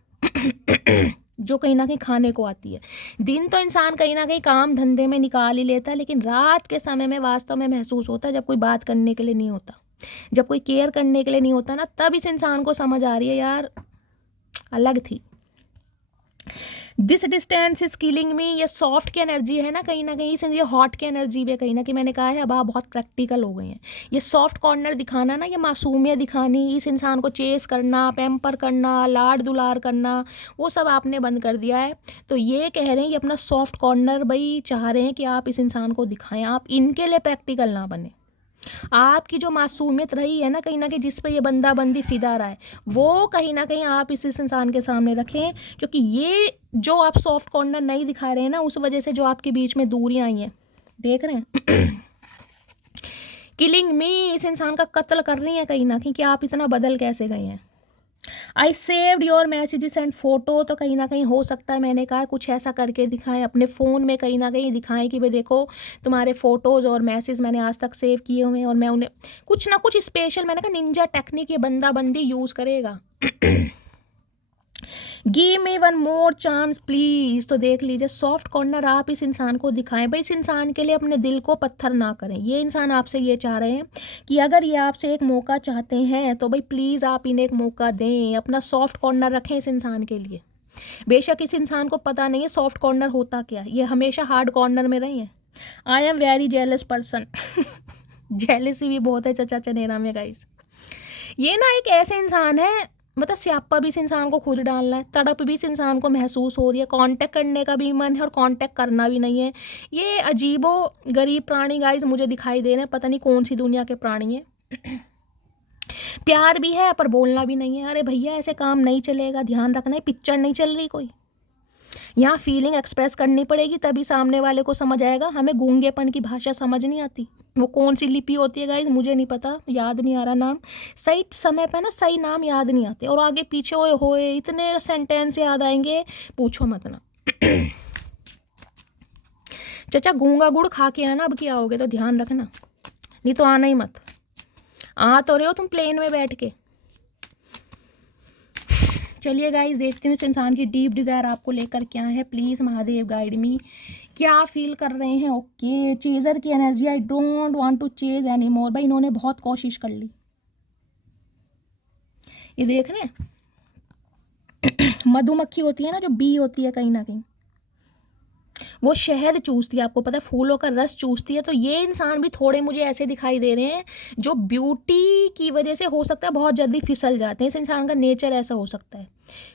जो कहीं ना कहीं खाने को आती है। दिन तो इंसान कहीं ना कहीं काम धंधे में निकाल ही लेता है, लेकिन रात के समय में वास्तव में महसूस होता है जब कोई बात करने के लिए नहीं होता, जब कोई केयर करने के लिए नहीं होता ना, तब इस इंसान को समझ आ रही है यार अलग थी। दिस डिस्टेंस इज किलिंग मी। ये सॉफ्ट की एनर्जी है ना कहीं ना कहीं, इस ये हॉट की एनर्जी भी है कहीं ना कहीं। मैंने कहा है अब आप बहुत प्रैक्टिकल हो गए हैं। ये सॉफ्ट कॉर्नर दिखाना ना, ये मासूमियत दिखानी, इस इंसान को चेस करना, पैम्पर करना, लाड दुलार करना, वो सब आपने बंद कर दिया है। तो ये कह रहे हैं ये अपना सॉफ्ट कॉर्नर भाई चाह रहे हैं कि आप इस इंसान को दिखाएं, आप इनके लिए प्रैक्टिकल ना बने। आपकी जो मासूमियत रही है ना कहीं ना कहीं, जिस पे ये बंदा बंदी फिदा रहा है, वो कहीं ना कहीं आप इस इंसान के सामने रखें। क्योंकि ये जो आप सॉफ्ट कॉर्नर नहीं दिखा रहे हैं ना, उस वजह से जो आपके बीच में दूरियां आई हैं, देख रहे हैं। किलिंग मी, इस इंसान का कत्ल कर रही है कहीं ना कहीं कि आप इतना बदल कैसे गए हैं। I saved your messages and photo. तो कहीं ना कहीं हो सकता है मैंने कहा कुछ ऐसा करके दिखाएं अपने फ़ोन में, कहीं ना कहीं दिखाएं कि भाई देखो तुम्हारे फ़ोटोज़ और मैसेज मैंने आज तक सेव किए हुए हैं, और मैं उन्हें कुछ ना कुछ स्पेशल, मैंने कहा निंजा टेक्निक ये बंदा बंदी यूज़ करेगा। Give me one more chance please. तो देख लीजिए सॉफ्ट कॉर्नर आप इस इंसान को दिखाएं भाई, इस इंसान के लिए अपने दिल को पत्थर ना करें। ये इंसान आपसे ये चाह रहे हैं कि अगर ये आपसे एक मौका चाहते हैं तो भाई प्लीज़ आप इन्हें एक मौका दें, अपना सॉफ्ट कॉर्नर रखें इस इंसान के लिए। बेशक इस इंसान को पता नहीं है सॉफ्ट कॉर्नर होता क्या, ये हमेशा हार्ड कॉर्नर में रहे हैं। I am very jealous person. Jealousy भी बहुत है चचा चनेरा में गाइस। ये ना एक ऐसे इंसान है, मतलब स्यापा भी इस इंसान को खुद डालना है, तड़प भी इस इंसान को महसूस हो रही है, कांटेक्ट करने का भी मन है और कांटेक्ट करना भी नहीं है। ये अजीबो गरीब प्राणी गाइस मुझे दिखाई दे रहे हैं, पता नहीं कौन सी दुनिया के प्राणी है। प्यार भी है पर बोलना भी नहीं है। अरे भैया ऐसे काम नहीं चलेगा, ध्यान रखना है, पिक्चर नहीं चल रही कोई। यहाँ फीलिंग एक्सप्रेस करनी पड़ेगी तभी सामने वाले को समझ आएगा। हमें गूंगेपन की भाषा समझ नहीं आती। वो कौन सी लिपि होती है गाइस मुझे नहीं पता, याद नहीं आ रहा नाम। सही समय पे ना सही नाम याद नहीं आते, और आगे पीछे होए होए इतने सेंटेंस याद आएंगे पूछो मत ना। चचा गूंगा गुड़ खा के आना अब क्या आओगे तो ध्यान रखना, नहीं तो आना ही मत। आ तो रहे हो तुम प्लेन में बैठ के। चलिए गाइस देखती हूँ इस इंसान की डीप डिज़ायर आपको लेकर क्या है। प्लीज़ महादेव गाइड मी, क्या फील कर रहे हैं। ओके चेजर की energy, I don't want to chase any more. भाई इन्होंने बहुत कोशिश कर ली, ये देख रहे हैं। मधुमक्खी होती है ना जो बी होती है कहीं ना कहीं, वो शहद चूसती है, आपको पता है, फूलों का रस चूसती है। तो ये इंसान भी थोड़े मुझे ऐसे दिखाई दे रहे हैं जो ब्यूटी की वजह से हो सकता है बहुत जल्दी फिसल जाते हैं। इस इंसान का नेचर ऐसा हो सकता है।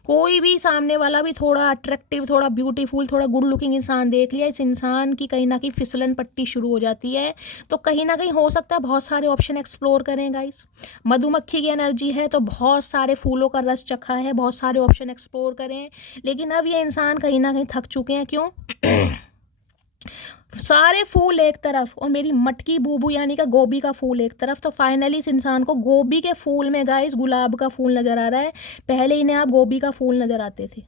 कोई भी सामने वाला भी थोड़ा अट्रैक्टिव, थोड़ा ब्यूटीफुल, थोड़ा गुड लुकिंग इंसान देख लिया, इस इंसान की कहीं ना कहीं फिसलन पट्टी शुरू हो जाती है। तो कहीं ना कहीं हो सकता है बहुत सारे ऑप्शन एक्सप्लोर करें गाइस। मधुमक्खी की एनर्जी है तो बहुत सारे फूलों का रस चखा है, बहुत सारे ऑप्शन एक्सप्लोर करें। लेकिन अब ये इंसान कहीं ना कहीं थक चुके हैं। क्यों? सारे फूल एक तरफ और मेरी मटकी बूबू यानी का गोभी का फूल एक तरफ। तो फाइनली इस इंसान को गोभी के फूल में गाइस गुलाब का फूल नज़र आ रहा है। पहले इन्हें आप गोभी का फूल नज़र आते थे,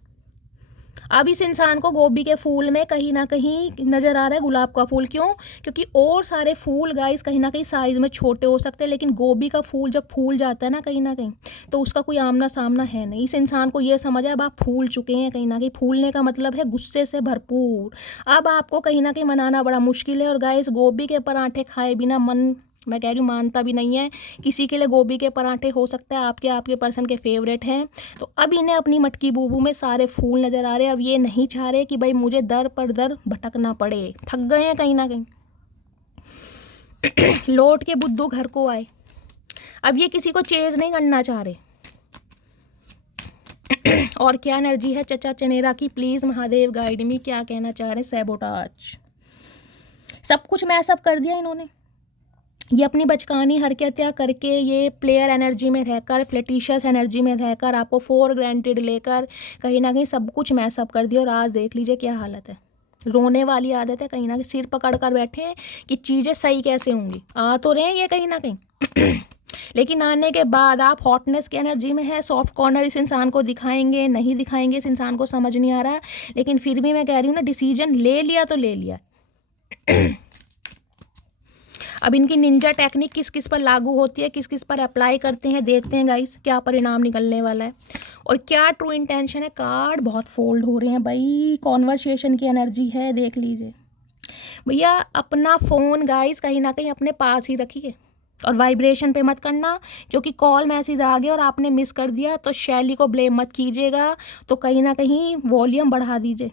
अब इस इंसान को गोभी के फूल में कहीं ना कहीं नज़र आ रहा है गुलाब का फूल। क्यों? क्योंकि और सारे फूल गाइस कहीं ना कहीं साइज़ में छोटे हो सकते हैं, लेकिन गोभी का फूल जब फूल जाता है ना कहीं ना कहीं, तो उसका कोई आमना सामना है नहीं। इस इंसान को ये समझ है अब आप फूल चुके हैं। कहीं ना कहीं फूलने का मतलब है गुस्से से भरपूर। अब आपको कहीं ना कहीं मनाना बड़ा मुश्किल है। और गाइस गोभी के पराठे खाए बिना मन, मैं कह रही हूँ, मानता भी नहीं है। किसी के लिए गोभी के पराठे हो सकता है आपके पर्सन के फेवरेट हैं। तो अब इन्हें अपनी मटकी बूबू में सारे फूल नज़र आ रहे हैं। अब ये नहीं चाह रहे कि भाई मुझे दर पर दर भटकना पड़े, थक गए हैं कहीं ना कहीं। लौट के बुद्धू घर को आए। अब ये किसी को चेज नहीं करना चाह रहे। और क्या एनर्जी है चचा चनेरा की? प्लीज़ महादेव गाइड मी, क्या कहना चाह रहे हैं? सैबोटाज, सब कुछ मैसअप कर दिया इन्होंने। ये अपनी बचकानी हरकतें करके, ये प्लेयर एनर्जी में रहकर, फ्लैटिशियस एनर्जी में रहकर, आपको फॉर ग्रांटेड लेकर कहीं ना कहीं सब कुछ मैसअप कर दिया। और आज देख लीजिए क्या हालत है। रोने वाली आदत है, कहीं ना कहीं सिर पकड़ कर बैठे हैं कि चीज़ें सही कैसे होंगी। आ तो रहे हैं ये कहीं ना कहीं लेकिन आने के बाद आप हॉटनेस की एनर्जी में है। सॉफ्ट कॉर्नर इस इंसान को दिखाएंगे नहीं दिखाएंगे इस इंसान को समझ नहीं आ रहा। लेकिन फिर भी मैं कह रही हूँ ना, डिसीजन ले लिया तो ले लिया। अब इनकी निंजा टेक्निक किस किस पर लागू होती है, किस किस पर अप्लाई करते हैं, देखते हैं गाइस क्या परिणाम निकलने वाला है और क्या ट्रू इंटेंशन है। कार्ड बहुत फोल्ड हो रहे हैं भाई, कॉन्वर्सेशन की एनर्जी है, देख लीजिए भैया। अपना फ़ोन गाइस कहीं ना कहीं अपने पास ही रखिए और वाइब्रेशन पे मत करना, क्योंकि कॉल मैसेज आ गया और आपने मिस कर दिया तो शैली को ब्लेम मत कीजिएगा। तो कहीं ना कहीं वॉल्यूम बढ़ा दीजिए।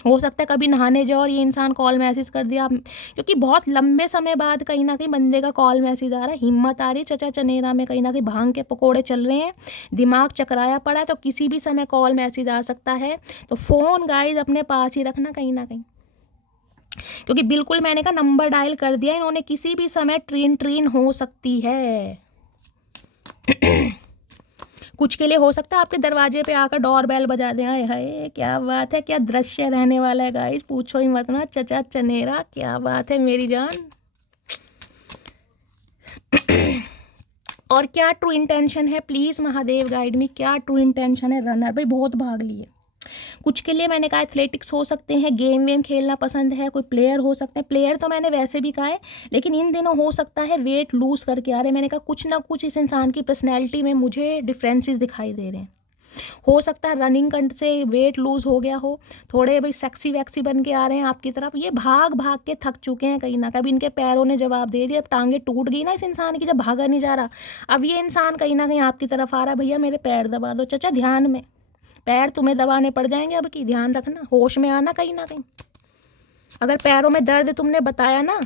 हो सकता है कभी नहाने जाओ और ये इंसान कॉल मैसेज कर दिया, क्योंकि बहुत लंबे समय बाद कहीं ना कहीं बंदे का कॉल मैसेज आ रहा है। हिम्मत आ रही है चचा चनेरा में, कहीं ना कहीं भांग के पकोड़े चल रहे हैं, दिमाग चकराया पड़ा है। तो किसी भी समय कॉल मैसेज आ सकता है। तो फ़ोन गाइज अपने पास ही रखना कहीं ना कहीं, क्योंकि बिल्कुल मैंने कहा नंबर डायल कर दिया इन्होंने, किसी भी समय ट्रीन हो सकती है। कुछ के लिए हो सकता है आपके दरवाजे पे आकर डोर बेल बजा दें। हाय हाय क्या बात है, क्या दृश्य रहने वाला है गाइस, पूछो ही मत ना। चचा चनेरा क्या बात है मेरी जान। और क्या ट्रू इंटेंशन है, प्लीज़ महादेव गाइड में, क्या ट्रू इंटेंशन है? रनर भाई बहुत भाग लिए। कुछ के लिए मैंने कहा एथलेटिक्स हो सकते हैं, गेम वेम खेलना पसंद है, कोई प्लेयर हो सकते हैं। प्लेयर तो मैंने वैसे भी कहा है, लेकिन इन दिनों हो सकता है वेट लूज़ करके आ रहे हैं। मैंने कहा कुछ ना कुछ इस इंसान की पर्सनैलिटी में मुझे डिफरेंसेस दिखाई दे रहे हैं। हो सकता है रनिंग करने से वेट लूज़ हो गया हो, थोड़े भाई सेक्सी वैक्सी बन के आ रहे हैं आपकी तरफ। ये भाग भाग के थक चुके हैं कहीं ना कहीं, इनके पैरों ने जवाब दे दिया। अब टांगे टूट गई ना इस इंसान की, जब भागा नहीं जा रहा। अब ये इंसान कहीं ना कहीं आपकी तरफ आ रहा है, भैया मेरे पैर दबा दो। चचा ध्यान में, पैर तुम्हें दबाने पड़ जाएंगे अब की, ध्यान रखना, होश में आना कहीं ना कहीं। अगर पैरों में दर्द तुमने बताया ना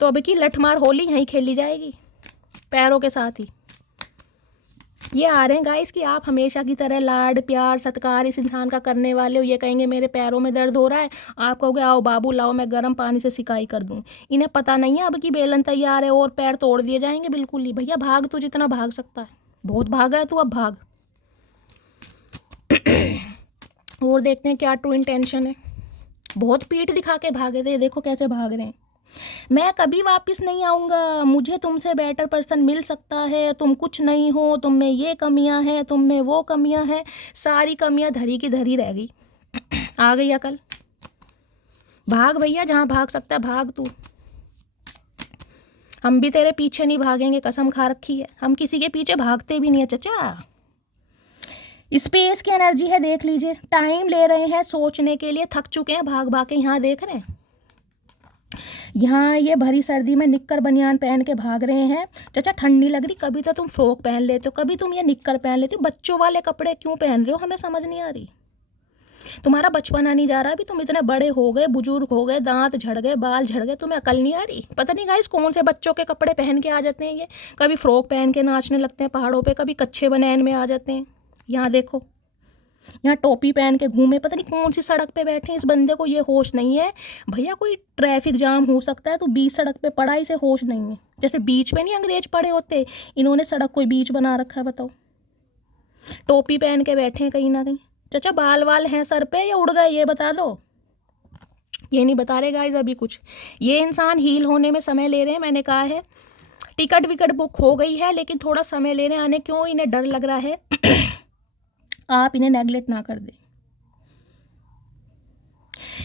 तो अब की लठमार होली यहीं खेली जाएगी पैरों के साथ ही। ये आ रहे हैं गाइस कि आप हमेशा की तरह लाड प्यार सत्कार इस इंसान का करने वाले हो। ये कहेंगे मेरे पैरों में दर्द हो रहा है, आप कहोगे आओ बाबू लाओ मैं गर्म पानी से सिकाई कर दूं। इन्हें पता नहीं है अब की बेलन तैयार है और पैर तोड़ दिए जाएंगे बिल्कुल ही। भैया भाग तू जितना भाग सकता है, बहुत भागा है तू, अब भाग। और देखते हैं क्या ट्रू इंटेंशन है। बहुत पीठ दिखा के भागे थे, देखो कैसे भाग रहे हैं। मैं कभी वापस नहीं आऊँगा, मुझे तुमसे बेटर पर्सन मिल सकता है, तुम कुछ नहीं हो, तुम में ये कमियां हैं, तुम में वो कमियां हैं, सारी कमियां धरी की धरी रह गई। आ गई अकल, भाग भैया जहाँ भाग सकता है भाग तू। हम भी तेरे पीछे नहीं भागेंगे, कसम खा रखी है, हम किसी के पीछे भागते भी नहीं है चचा। स्पेस की एनर्जी है, देख लीजिए, टाइम ले रहे हैं सोचने के लिए, थक चुके हैं भाग भाग के। यहाँ देख रहे हैं, यहाँ ये भरी सर्दी में निक्कर बनियान पहन के भाग रहे हैं। चाचा ठंडी लग रही, कभी तो तुम फ्रॉक पहन लेते हो, कभी तुम ये निक्कर पहन लेते हो, बच्चों वाले कपड़े क्यों पहन रहे हो, हमें समझ नहीं आ रही। तुम्हारा बचपना नहीं जा रहा, अभी तुम इतने बड़े हो गए, बुजुर्ग हो गए, दांत झड़ गए, बाल झड़ गए, तुम्हें अकल नहीं आ रही। पता नहीं गाइस कौन से बच्चों के कपड़े पहन के आ जाते हैं ये, कभी फ्रॉक पहन के नाचने लगते हैं पहाड़ों पे, कभी कच्छे बनैन में आ जाते हैं। यहाँ देखो, यहाँ टोपी पहन के घूमे, पता नहीं कौन सी सड़क पे बैठे हैं। इस बंदे को ये होश नहीं है भैया, कोई ट्रैफिक जाम हो सकता है तो बीच सड़क पे पड़ा, इसे होश नहीं है। जैसे बीच पे नहीं अंग्रेज पड़े होते, इन्होंने सड़क कोई बीच बना रखा है। बताओ, टोपी पहन के बैठे हैं कहीं ना कहीं। चाचा बाल वाल हैं सर पे या उड़ गए, ये बता दो। ये नहीं बता रहे गाइस अभी कुछ। ये इंसान हील होने में समय ले रहे हैं। मैंने कहा है टिकट विकट बुक हो गई है, लेकिन थोड़ा समय ले रहे हैं आने। क्यों? इन्हें डर लग रहा है आप इन्हें नेगलेक्ट ना कर दें,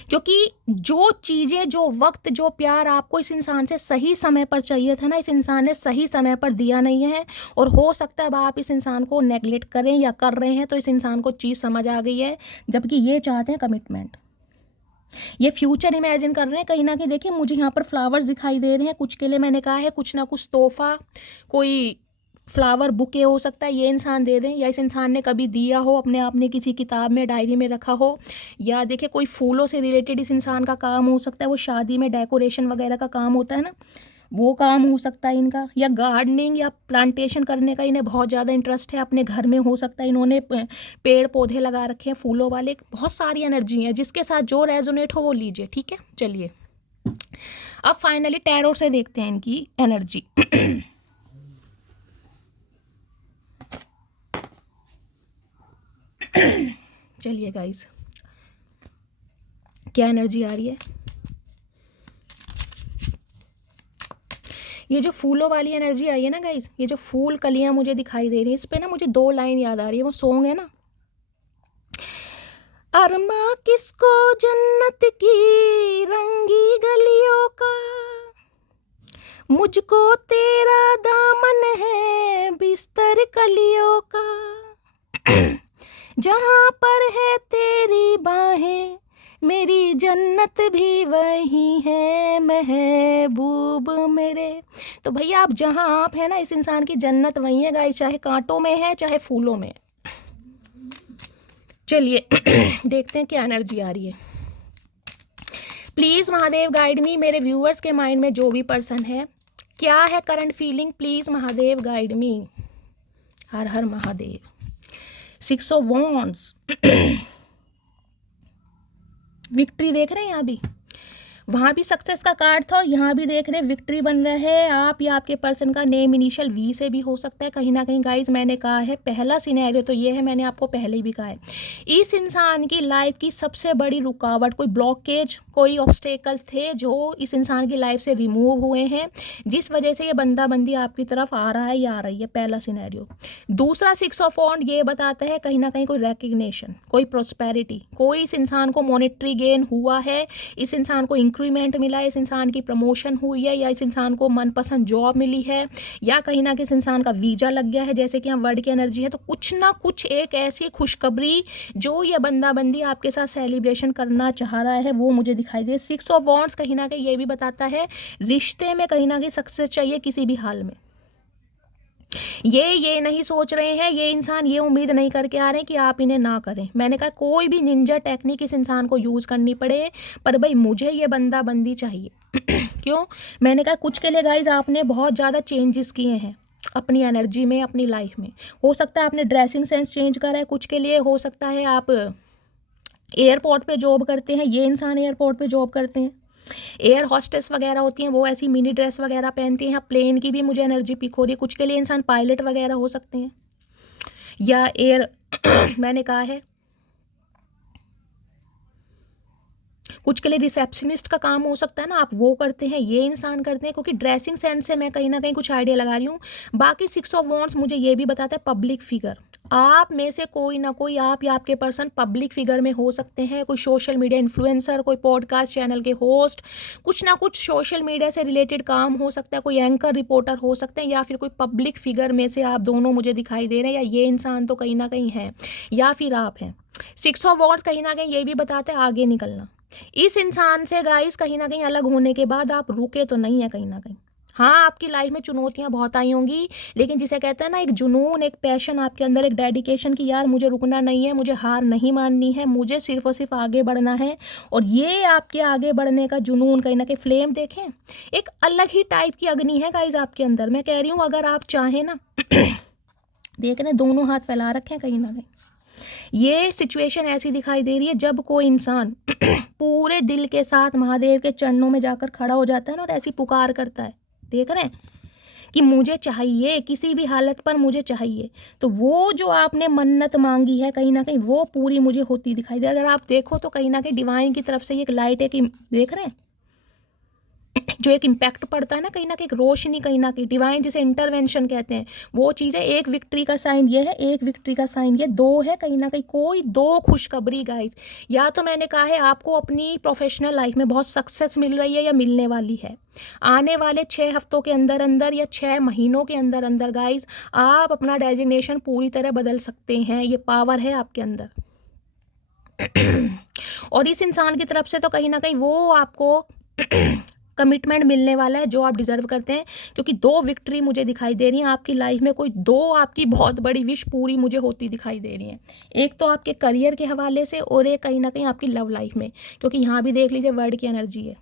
क्योंकि जो चीज़ें, जो वक्त, जो प्यार आपको इस इंसान से सही समय पर चाहिए था ना, इस इंसान ने सही समय पर दिया नहीं है। और हो सकता है अब आप इस इंसान को नेगलेक्ट करें या कर रहे हैं तो इस इंसान को चीज़ समझ आ गई है, जबकि ये चाहते हैं कमिटमेंट। ये फ्यूचर इमेजिन कर रहे हैं कहीं ना कहीं। देखिए मुझे यहाँ पर फ्लावर्स दिखाई दे रहे हैं, कुछ के लिए मैंने कहा है कुछ ना कुछ तोहफा, कोई फ्लावर बुके हो सकता है ये इंसान दे दें, या इस इंसान ने कभी दिया हो अपने आप ने, किसी किताब में, डायरी में रखा हो। या देखिए कोई फूलों से रिलेटेड इस इंसान का काम हो सकता है, वो शादी में डेकोरेशन वगैरह का काम होता है ना, वो काम हो सकता है इनका। या गार्डनिंग या प्लांटेशन करने का इन्हें बहुत ज़्यादा इंटरेस्ट है, अपने घर में हो सकता है इन्होंने पेड़ पौधे लगा रखे हैं फूलों वाले। बहुत सारी एनर्जी हैं, जिसके साथ जो रेजोनेट हो वो लीजिए, ठीक है। चलिए अब फाइनली टैरो से देखते हैं इनकी एनर्जी। चलिए गाइस, क्या एनर्जी आ रही है? ये जो फूलों वाली एनर्जी आई है ना गाइस, ये जो फूल कलियां मुझे दिखाई दे रही है, इस पे ना मुझे 2 लाइन याद आ रही है। वो सॉन्ग है ना, अरमा किसको जन्नत की रंगी गलियों का, मुझको तेरा दामन है बिस्तर कलियों का, जहाँ पर है तेरी बाहें मेरी जन्नत भी वही है महबूब मेरे। तो भैया आप जहाँ आप है ना, इस इंसान की जन्नत वही है गाइस, चाहे कांटों में है चाहे फूलों में। चलिए देखते हैं क्या एनर्जी आ रही है। प्लीज़ महादेव गाइड मी। मेरे व्यूअर्स के माइंड में जो भी पर्सन है, क्या है current feeling, please Mahadev guide मी। हर हर महादेव। 6 ऑफ वॉन्ड्स, विक्ट्री देख रहे हैं यहाँ भी, वहाँ भी सक्सेस का कार्ड था और यहाँ भी देख रहे हैं विक्ट्री बन रहा है। आप या आपके पर्सन का नेम इनिशियल वी से भी हो सकता है कहीं ना कहीं गाइज। मैंने कहा है पहला सिनेरियो तो ये है, मैंने आपको पहले भी कहा है, इस इंसान की लाइफ की सबसे बड़ी रुकावट, कोई ब्लॉकेज, कोई ऑब्स्टेकल्स थे जो इस इंसान की लाइफ से रिमूव हुए हैं, जिस वजह से ये बंदा बंदी आपकी तरफ आ रहा है या आ रही है। पहला सिनेरियो। दूसरा 6 ऑफ वॉन्ड ये बताता है कहीं ना कहीं कोई रिकग्निशन, कोई प्रोस्पेरिटी, कोई इस इंसान को मॉनेटरी गेन हुआ है, इस इंसान को इंक्रीमेंट मिला है, इस इंसान की प्रमोशन हुई है, या इस इंसान को मनपसंद जॉब मिली है, या कहीं ना किसी इंसान का वीजा लग गया है, जैसे कि यहाँ वर्ड की एनर्जी है। तो कुछ ना कुछ एक ऐसी खुशखबरी जो ये बंदा बंदी आपके साथ सेलिब्रेशन करना चाह रहा है वो मुझे दिखाई दे। 6 ऑफ वॉन्ड्स कहीं ना कहीं ये भी बताता है रिश्ते में कहीं ना कहीं सक्सेस चाहिए किसी भी हाल में। ये नहीं सोच रहे हैं, ये इंसान ये उम्मीद नहीं करके आ रहे हैं कि आप इन्हें ना करें। मैंने कहा कोई भी निंजा टेक्निक इस इंसान को यूज़ करनी पड़े, पर भाई मुझे ये बंदा बंदी चाहिए। क्यों? मैंने कहा कुछ के लिए गाइज आपने बहुत ज़्यादा चेंजेस किए हैं अपनी एनर्जी में, अपनी लाइफ में। हो सकता है आपने ड्रेसिंग सेंस चेंज करा है, कुछ के लिए हो सकता है आप एयरपोर्ट पे जॉब करते हैं, ये इंसान एयरपोर्ट पे जॉब करते हैं, एयर हॉस्टेस वगैरह होती हैं वो ऐसी मिनी ड्रेस वगैरह पहनती हैं। प्लेन की भी मुझे एनर्जी पिक हो रही है। कुछ के लिए इंसान पायलट वगैरह हो सकते हैं, या एयर मैंने कहा है कुछ के लिए रिसेप्शनिस्ट का काम हो सकता है ना, आप वो करते हैं, ये इंसान करते हैं, क्योंकि ड्रेसिंग सेंस से मैं कहीं ना कहीं कुछ आइडिया लगा रही हूँ। बाकी 6 ऑफ वॉन्ड्स मुझे ये भी बताता है पब्लिक फिगर। आप में से कोई ना कोई, आप या आपके पर्सन पब्लिक फिगर में हो सकते हैं, कोई सोशल मीडिया इन्फ्लुएंसर, कोई पॉडकास्ट चैनल के होस्ट, कुछ ना कुछ सोशल मीडिया से रिलेटेड काम हो सकता है, कोई एंकर रिपोर्टर हो सकते हैं, या फिर कोई पब्लिक फिगर में से आप दोनों मुझे दिखाई दे रहे हैं, या ये इंसान तो कहीं ना कहीं है या फिर आप हैं। 6 ऑफ वॉन्ड्स कहीं ना कहीं ये भी बताते हैं आगे निकलना। इस इंसान से गाइस कहीं ना कहीं अलग होने के बाद आप रुके तो नहीं है, कहीं ना कहीं हाँ, आपकी लाइफ में चुनौतियाँ बहुत आई होंगी, लेकिन जिसे कहते हैं ना, एक जुनून, एक पैशन आपके अंदर, एक डेडिकेशन कि यार मुझे रुकना नहीं है, मुझे हार नहीं माननी है, मुझे सिर्फ और सिर्फ आगे बढ़ना है। और ये आपके आगे बढ़ने का जुनून, कहीं ना कहीं फ्लेम देखें, एक अलग ही टाइप की अग्नि है गाइज आपके अंदर। मैं कह रही हूँ अगर आप चाहें ना देख रहे हैं, दोनों हाथ फैला रखे हैं कहीं ना कहीं। ये सिचुएशन ऐसी दिखाई दे रही है जब कोई इंसान पूरे दिल के साथ महादेव के चरणों में जाकर खड़ा हो जाता है ना, और ऐसी पुकार करता है, देख रहे हैं, कि मुझे चाहिए, किसी भी हालत पर मुझे चाहिए, तो वो जो आपने मन्नत मांगी है कहीं ना कहीं वो पूरी मुझे होती दिखाई दे। अगर आप देखो तो कहीं ना कहीं डिवाइन की तरफ से एक लाइट है, कि देख रहे हैं जो एक इम्पैक्ट पड़ता है ना कहीं ना कहीं, रोशनी, कहीं ना कहीं डिवाइन जिसे इंटरवेंशन कहते हैं, वो चीज़ है। एक विक्ट्री का साइन ये है, एक विक्ट्री का साइन ये, दो है कहीं ना कहीं, कोई दो खुशखबरी गाइस। या तो मैंने कहा है आपको अपनी प्रोफेशनल लाइफ में बहुत सक्सेस मिल रही है या मिलने वाली है, आने वाले 6 हफ्तों के अंदर अंदर या 6 महीनों के अंदर अंदर गाइस आप अपना डेजिग्नेशन पूरी तरह बदल सकते हैं। ये पावर है आपके अंदर और इस इंसान की तरफ से तो कहीं ना कहीं वो आपको कमिटमेंट मिलने वाला है जो आप डिजर्व करते हैं, क्योंकि 2 विक्ट्री मुझे दिखाई दे रही हैं आपकी लाइफ में। कोई 2 आपकी बहुत बड़ी विश पूरी मुझे होती दिखाई दे रही हैं, एक तो आपके करियर के हवाले से और एक कहीं ना कहीं आपकी लव लाइफ में, क्योंकि यहाँ भी देख लीजिए वर्ड की एनर्जी है।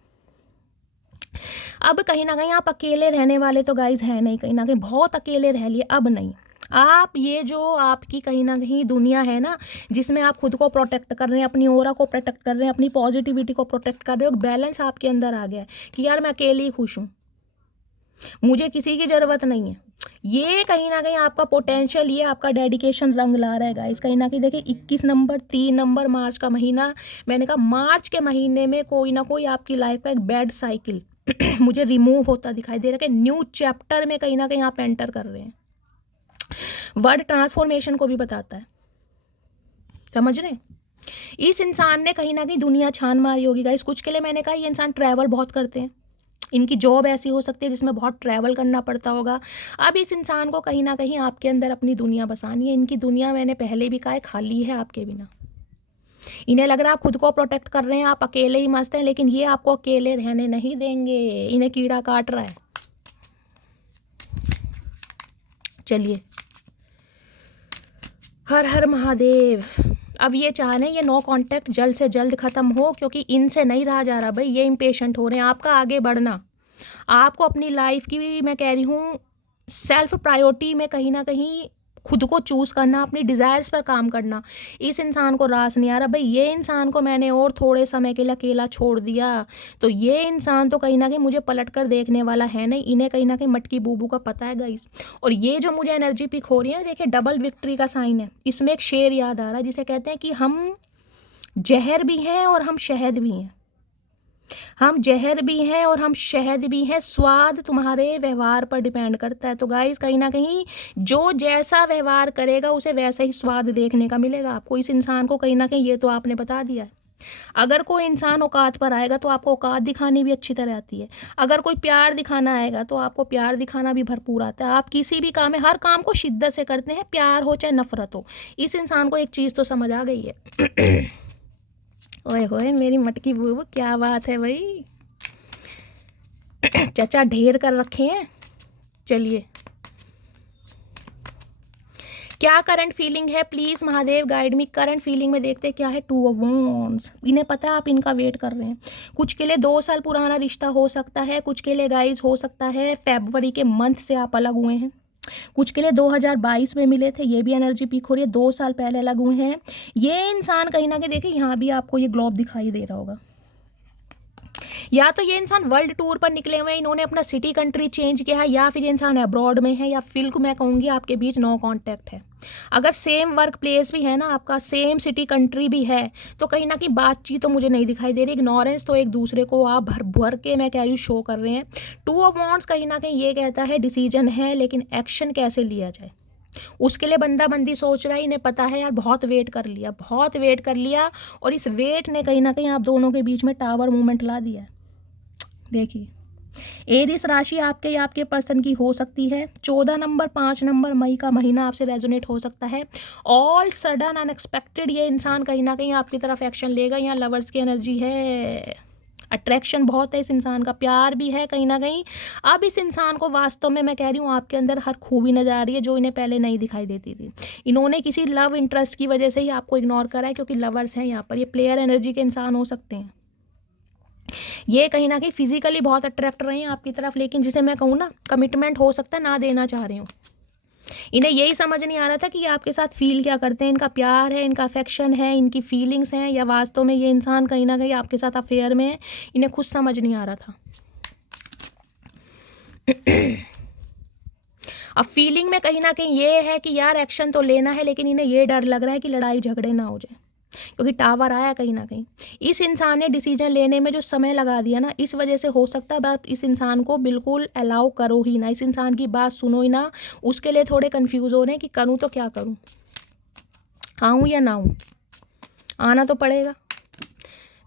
अब कहीं ना कहीं आप अकेले रहने वाले तो गाइज है नहीं, कहीं ना कहीं बहुत अकेले रह लिए, अब नहीं। आप ये जो आपकी कहीं ना कहीं दुनिया है ना, जिसमें आप खुद को प्रोटेक्ट कर रहे हैं, अपनी ऑरा को प्रोटेक्ट कर रहे हैं, अपनी पॉजिटिविटी को प्रोटेक्ट कर रहे हो, बैलेंस आपके अंदर आ गया है कि यार मैं अकेले ही खुश हूँ, मुझे किसी की ज़रूरत नहीं है। ये कहीं ना कहीं आपका पोटेंशियल, ये आपका डेडिकेशन रंग ला रहा है गाइस। कहीं ना कहीं देखिए 21 नंबर, 3 नंबर, मार्च का महीना, मैंने कहा मार्च के महीने में कोई ना कोई आपकी लाइफ का एक बैड साइकिल मुझे रिमूव होता दिखाई दे रहा है, कि न्यू चैप्टर में कहीं ना कहीं आप एंटर कर रहे हैं। वर्ड ट्रांसफॉर्मेशन को भी बताता है, समझ रहे हैं। इस इंसान ने कहीं ना कहीं दुनिया छान मारी होगी गाइस। कुछ के लिए मैंने कहा ये इंसान ट्रैवल बहुत करते हैं, इनकी जॉब ऐसी हो सकती है जिसमें बहुत ट्रैवल करना पड़ता होगा। अब इस इंसान को कहीं ना कहीं आपके अंदर अपनी दुनिया बसानी है। इनकी दुनिया, मैंने पहले भी कहा है, खाली है आपके बिना। इन्हें लग रहा है आप खुद को प्रोटेक्ट कर रहे हैं, आप अकेले ही मस्त हैं, लेकिन ये आपको अकेले रहने नहीं देंगे, इन्हें कीड़ा काट रहा है। चलिए, हर हर महादेव। अब ये चाहने ये नो कांटेक्ट जल्द से जल्द ख़त्म हो, क्योंकि इनसे नहीं रहा जा रहा भाई, ये इम्पेशेंट हो रहे हैं। आपका आगे बढ़ना, आपको अपनी लाइफ की भी, मैं कह रही हूँ, सेल्फ प्रायोरिटी में कहीं ना कहीं खुद को चूज़ करना, अपनी डिज़ायर्स पर काम करना, इस इंसान को रास नहीं आ रहा भाई। ये इंसान को मैंने और थोड़े समय के लिए अकेला छोड़ दिया तो ये इंसान तो कहीं ना कहीं मुझे पलट कर देखने वाला है नहीं। इन्हें कहीं ना कहीं मटकी बूबू का पता है गाइस। और ये जो मुझे एनर्जी पिक हो रही है, देखिए डबल विक्ट्री का साइन है। इसमें एक शेर याद आ रहा है जिसे कहते हैं कि हम जहर भी हैं और हम शहद भी हैं, हम जहर भी हैं और हम शहद भी हैं, स्वाद तुम्हारे व्यवहार पर डिपेंड करता है। तो गाइस कहीं ना कहीं जो जैसा व्यवहार करेगा उसे वैसा ही स्वाद देखने का मिलेगा आपको। इस इंसान को कहीं ना कहीं ये तो आपने बता दिया है। अगर कोई इंसान औकात पर आएगा तो आपको औकात दिखानी भी अच्छी तरह आती है। अगर कोई प्यार दिखाना आएगा तो आपको प्यार दिखाना भी भरपूर आता है। आप किसी भी काम में, हर काम को शिद्दत से करते हैं, प्यार हो चाहे नफरत हो। इस इंसान को एक चीज़ तो समझ आ गई है। ओए होए मेरी मटकी बूबू, क्या बात है भाई, चचा ढेर कर रखे हैं। चलिए, क्या करंट फीलिंग है, please Mahadev guide me. Current feeling में देखते हैं क्या है। 2 ऑफ वॉन्ड्स, इन्हें पता है आप इनका वेट कर रहे हैं। कुछ के लिए 2 साल पुराना रिश्ता हो सकता है, कुछ के लिए गाइज हो सकता है फरवरी के मंथ से आप अलग हुए हैं, कुछ के लिए 2022 में मिले थे, ये भी एनर्जी पीक हो रही है, 2 साल पहले अलग हुए हैं। ये इंसान कहीं ना कहीं देखिए, यहाँ भी आपको ये ग्लोब दिखाई दे रहा होगा। या तो ये इंसान वर्ल्ड टूर पर निकले हुए हैं, इन्होंने अपना सिटी कंट्री चेंज किया है, या फिर ये इंसान अब्रॉड में है, या फिर मैं कहूँगी आपके बीच नो कांटेक्ट है। अगर सेम वर्क प्लेस भी है ना आपका, सेम सिटी कंट्री भी है, तो कहीं ना कहीं बातचीत तो मुझे नहीं दिखाई दे रही। इग्नोरेंस तो एक दूसरे को आप भर भर के, मैं कह रही हूँ, शो कर रहे हैं। 2 ऑफ वॉन्ड्स कहीं ना कहीं ये कहता है डिसीजन है, लेकिन एक्शन कैसे लिया जाए उसके लिए बंदा बंदी सोच रहा है। इन्हें पता है यार बहुत वेट कर लिया, बहुत वेट कर लिया, और इस वेट ने कहीं ना कहीं आप दोनों के बीच में टावर मूवमेंट ला दिया है। देखिए, एरिस राशि आपके या आपके पर्सन की हो सकती है। 14 नंबर, 5 नंबर मई का महीना आपसे रेजोनेट हो सकता है। ऑल सडन अनएक्सपेक्टेड ये इंसान कहीं ना कहीं आपकी तरफ एक्शन लेगा। यहाँ लवर्स की एनर्जी है, अट्रैक्शन बहुत है इस इंसान का, प्यार भी है कहीं ना कहीं। अब इस इंसान को वास्तव में मैं कह रही हूँ आपके अंदर हर खूबी नजर आ रही है जो इन्हें पहले नहीं दिखाई देती थी। इन्होंने किसी लव इंटरेस्ट की वजह से ही आपको इग्नोर करा है, क्योंकि लवर्स हैं यहाँ पर, ये प्लेयर एनर्जी के इंसान हो सकते हैं। ये कहीं ना कहीं फिजिकली बहुत अट्रैक्ट रहे हैं आपकी तरफ, लेकिन जिसे मैं कहूँ ना कमिटमेंट हो सकता है ना देना चाह रहे हूँ। इन्हें यही समझ नहीं आ रहा था कि ये आपके साथ फील क्या करते हैं, इनका प्यार है, इनका अफेक्शन है, इनकी फीलिंग्स हैं, या वास्तव में ये इंसान कहीं ना कहीं आपके साथ अफेयर में है। इन्हें खुद समझ नहीं आ रहा था। अब फीलिंग में कहीं ना कहीं ये है कि यार एक्शन तो लेना है, लेकिन इन्हें ये डर लग रहा है कि लड़ाई झगड़े ना हो जाए, क्योंकि टावर आया कहीं ना कहीं। इस इंसान ने डिसीजन लेने में जो समय लगा दिया ना, इस वजह से हो सकता है आप इस इंसान को बिल्कुल अलाउ करो ही ना, इस इंसान की बात सुनो ही ना। उसके लिए थोड़े कंफ्यूज हो रहे हैं कि करूँ तो क्या करूँ, आऊँ या ना आऊँ। आना तो पड़ेगा,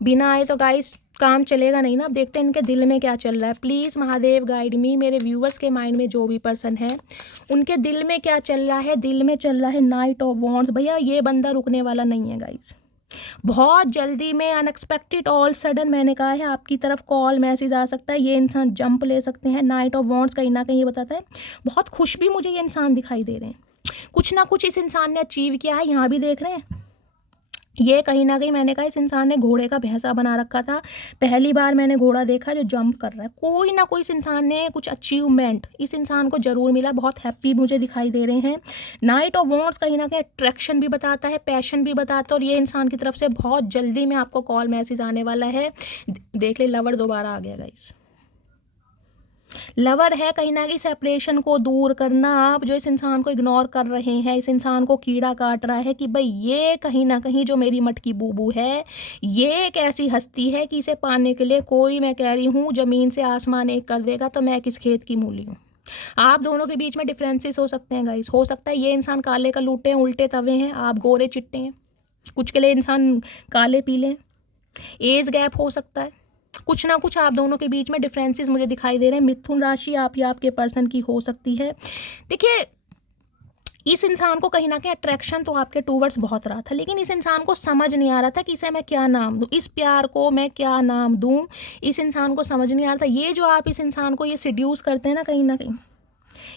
बिना आए तो गाइस काम चलेगा नहीं ना। अब देखते हैं इनके दिल में क्या चल रहा है। प्लीज़ महादेव गाइड मी, मेरे व्यूवर्स के माइंड में जो भी पर्सन है उनके दिल में क्या चल रहा है। दिल में चल रहा है नाइट ऑफ वॉन्ड्स। भैया ये बंदा रुकने वाला नहीं है गाइस, बहुत जल्दी में अनएक्सपेक्टेड ऑल सडन मैंने कहा है आपकी तरफ कॉल मैसेज आ सकता है, ये इंसान जंप ले सकते हैं। नाइट ऑफ वॉन्ड्स कहीं ना कहीं ये बताता है बहुत खुश भी मुझे ये इंसान दिखाई दे रहे हैं, कुछ ना कुछ इस इंसान ने अचीव किया है। यहाँ भी देख रहे हैं ये कहीं ना कहीं मैंने कहा इस इंसान ने घोड़े का भैंसा बना रखा था। पहली बार मैंने घोड़ा देखा जो जंप कर रहा है। कोई ना कोई इस इंसान ने कुछ अचीवमेंट इस इंसान को जरूर मिला, बहुत हैप्पी मुझे दिखाई दे रहे हैं। नाइट ऑफ वॉन्ड्स कहीं ना कहीं अट्रैक्शन भी बताता है, पैशन भी बताता है, और ये इंसान की तरफ से बहुत जल्दी में आपको कॉल मैसेज आने वाला है। देख ले लवर दोबारा आ गया गाइस। लवर है कहीं ना कहीं सेपरेशन को दूर करना। आप जो इस इंसान को इग्नोर कर रहे हैं, इस इंसान को कीड़ा काट रहा है कि भाई ये कहीं ना कहीं जो मेरी मटकी बूबू है, ये एक ऐसी हस्ती है कि इसे पाने के लिए कोई, मैं कह रही हूँ ज़मीन से आसमान एक कर देगा तो मैं किस खेत की मूली हूँ। आप दोनों के बीच में डिफरेंसेस हो सकते हैं गाइस। हो सकता है ये इंसान काले का लूटे हैं, उल्टे तवे हैं, आप गोरे चिट्टे हैं। कुछ के लिए इंसान काले पीले हैं। एज गैप हो सकता है, कुछ ना कुछ आप दोनों के बीच में डिफरेंसेस मुझे दिखाई दे रहे हैं। मिथुन राशि आप या आपके पर्सन की हो सकती है। देखिए इस इंसान को कहीं ना कहीं अट्रैक्शन तो आपके टूवर्ड्स बहुत रहा था, लेकिन इस इंसान को समझ नहीं आ रहा था कि इसे मैं क्या नाम दूं, इस प्यार को मैं क्या नाम दूं। इस इंसान को समझ नहीं आ रहा था। ये जो आप इस इंसान को ये सिड्यूस करते हैं ना कहीं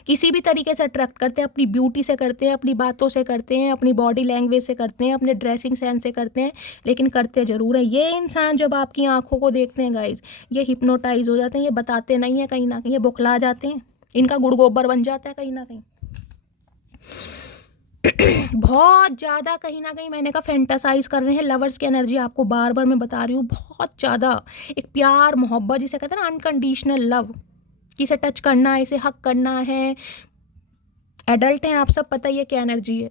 किसी भी तरीके से अट्रैक्ट करते हैं, अपनी ब्यूटी से करते हैं, अपनी बातों से करते हैं, अपनी बॉडी लैंग्वेज से करते हैं, अपने ड्रेसिंग सेंस से करते हैं, लेकिन करते ज़रूर हैं। ये इंसान जब आपकी आंखों को देखते हैं गाइज, ये हिप्नोटाइज हो जाते हैं। ये बताते नहीं हैं कहीं ना कहीं, ये बौखला जाते हैं, इनका गुड़ गोबर बन जाता है कहीं ना कहीं। बहुत ज़्यादा कहीं ना कहीं मैंने कहा फैंटासाइज कर रहे हैं। लवर्स की एनर्जी आपको बार बार मैं बता रही हूँ, बहुत ज़्यादा एक प्यार मोहब्बत जिसे कहते हैं ना अनकंडीशनल लव, किसे टच करना है, इसे हक करना है। एडल्ट हैं आप सब, पता ही है क्या एनर्जी है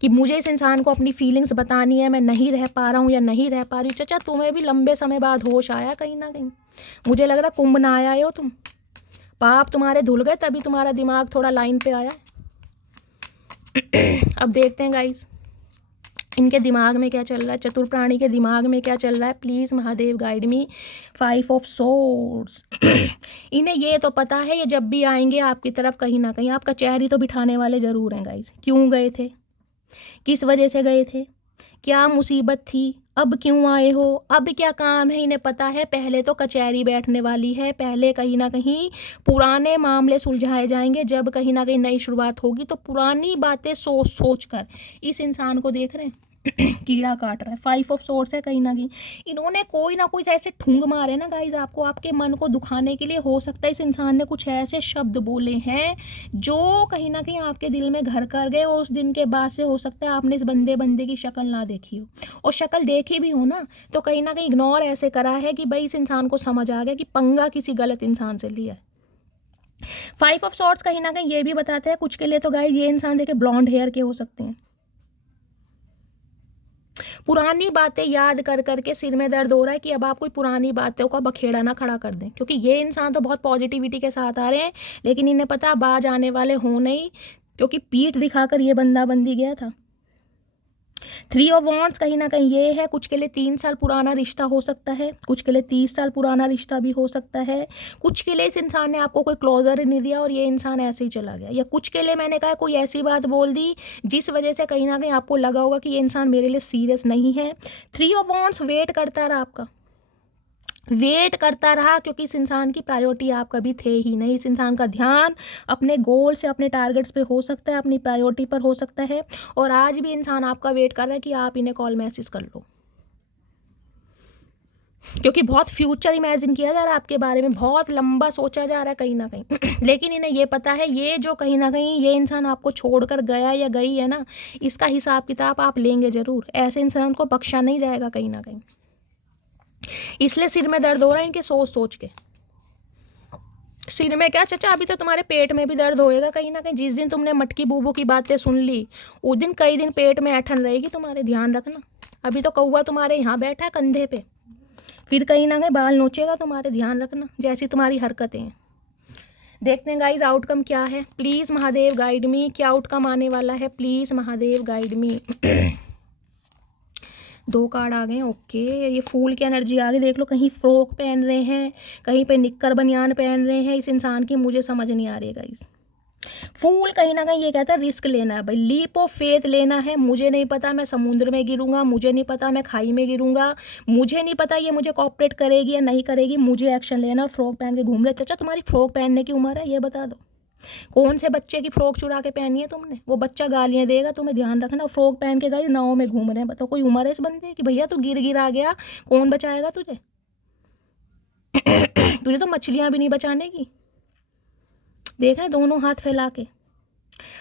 कि मुझे इस इंसान को अपनी फीलिंग्स बतानी है, मैं नहीं रह पा रहा हूँ या नहीं रह पा रही हूँ। चाचा तुम्हें भी लंबे समय बाद होश आया कहीं ना कहीं, मुझे लग रहा कुंभ ना आए हो तुम, पाप तुम्हारे धुल गए तभी तुम्हारा दिमाग थोड़ा लाइन पे आया। अब देखते हैं गाइस इनके दिमाग में क्या चल रहा है, चतुर प्राणी के दिमाग में क्या चल रहा है। Please Mahadev guide me. 5 of swords इन्हें ये तो पता है ये जब भी आएंगे आपकी तरफ कहीं ना कहीं आपका चेहरी तो बिठाने वाले ज़रूर हैं गाइस। क्यों गए थे, किस वजह से गए थे, क्या मुसीबत थी, अब क्यों आए हो, अब क्या काम है, इन्हें पता है। पहले तो कचहरी बैठने वाली है, पहले कहीं ना कहीं पुराने मामले सुलझाए जाएंगे। जब कहीं ना कहीं नई शुरुआत होगी तो पुरानी बातें सोच सोच कर इस इंसान को देख रहे हैं कीड़ा काट रहा है। 5 ऑफ सोर्स है कहीं ना कहीं इन्होंने कोई ना कोई ऐसे ठुंग मारे ना गाइज आपको, आपके मन को दुखाने के लिए। हो सकता है इस इंसान ने कुछ ऐसे शब्द बोले हैं जो कहीं ना कहीं आपके दिल में घर कर गए, और उस दिन के बाद से हो सकता है आपने इस बंदे की शक्ल ना देखी हो, और शक्ल देखी भी हो ना तो कहीं ना कहीं इग्नोर ऐसे करा है कि भाई इस इंसान को समझ आ गया कि पंगा किसी गलत इंसान से लिया है। 5 ऑफ सॉर्ट्स कहीं ना कहीं ये भी बताते हैं कुछ के लिए तो गाइज ये इंसान देखे ब्लॉन्ड हेयर के हो सकते हैं। पुरानी बातें याद कर करके सिर में दर्द हो रहा है कि अब आप कोई पुरानी बातों का बखेड़ा ना खड़ा कर दें, क्योंकि ये इंसान तो बहुत पॉजिटिविटी के साथ आ रहे हैं, लेकिन इन्हें पता बाज आने वाले हो नहीं, क्योंकि पीठ दिखाकर ये बंदा बंदी गया था। 3 ऑफ वॉन्ड्स कहीं ना कहीं ये है, कुछ के लिए 3 साल पुराना रिश्ता हो सकता है, कुछ के लिए 30 साल पुराना रिश्ता भी हो सकता है, कुछ के लिए इस इंसान ने आपको कोई क्लोजर नहीं दिया और ये इंसान ऐसे ही चला गया, या कुछ के लिए मैंने कहा कोई ऐसी बात बोल दी जिस वजह से कहीं ना कहीं आपको लगा होगा कि ये इंसान मेरे लिए सीरियस नहीं है। 3 ऑफ वॉन्ड्स वेट करता रहा, आपका वेट करता रहा, क्योंकि इस इंसान की प्रायोरिटी आप कभी थे ही नहीं। इस इंसान का ध्यान अपने गोल से, अपने टारगेट्स पे हो सकता है, अपनी प्रायोरिटी पर हो सकता है, और आज भी इंसान आपका वेट कर रहा है कि आप इन्हें कॉल मैसेज कर लो, क्योंकि बहुत फ्यूचर इमेजिन किया जा रहा है आपके बारे में, बहुत लंबा सोचा जा रहा है कहीं ना कहीं लेकिन इन्हें ये पता है ये जो कहीं ना कहीं ये इंसान आपको छोड़कर गया या गई है ना, इसका हिसाब किताब आप लेंगे ज़रूर। ऐसे इंसान को बख्शा नहीं जाएगा कहीं ना कहीं, इसलिए सिर में दर्द हो रहा है इनके सोच सोच के। सिर में क्या चचा, अभी तो तुम्हारे पेट में भी दर्द होएगा कहीं ना कहीं। जिस दिन तुमने मटकी बूबू की बातें सुन ली उस दिन कई दिन पेट में ऐठन रहेगी तुम्हारे, ध्यान रखना। अभी तो कौवा तुम्हारे यहाँ बैठा है कंधे पे, फिर कहीं ना कहीं बाल नोचेगा तुम्हारे, ध्यान रखना, जैसी तुम्हारी हरकतें हैं। देखते हैं गाइज आउटकम क्या है। प्लीज़ महादेव गाइड मी, क्या आउटकम आने वाला है, please Mahadev guide me 2 card आ गए, ओके। ये फूल की एनर्जी आ गई, देख लो, कहीं फ्रॉक पहन रहे हैं, कहीं पे निक्कर बनियान पहन रहे हैं इस इंसान की, मुझे समझ नहीं आ रही है गाइस। फूल कहीं ना कहीं ये कहता है रिस्क लेना है भाई, लीप ऑफ फेथ लेना है। मुझे नहीं पता मैं समुद्र में गिरूंगा, मुझे नहीं पता मैं खाई में गिरूंगा, मुझे नहीं पता ये मुझे कॉपरेट करेगी या नहीं करेगी, मुझे एक्शन लेना। फ्रॉक पहन के घूम रहे, चचा तुम्हारी फ्रॉक पहनने की उम्र है ये बता दो, कौन से बच्चे की फ्रॉक चुरा के पहनी है तुमने, वो बच्चा गालियां देगा तुम्हें, ध्यान रखना। फ्रॉक पहन के गए नाव में घूम रहे हैं, बताओ कोई उम्र है इस बंदे कि भैया तू गिर आ गया, कौन बचाएगा तुझे तुझे तो मछलियां भी नहीं बचाने की। देख रहे दोनों हाथ फैला के,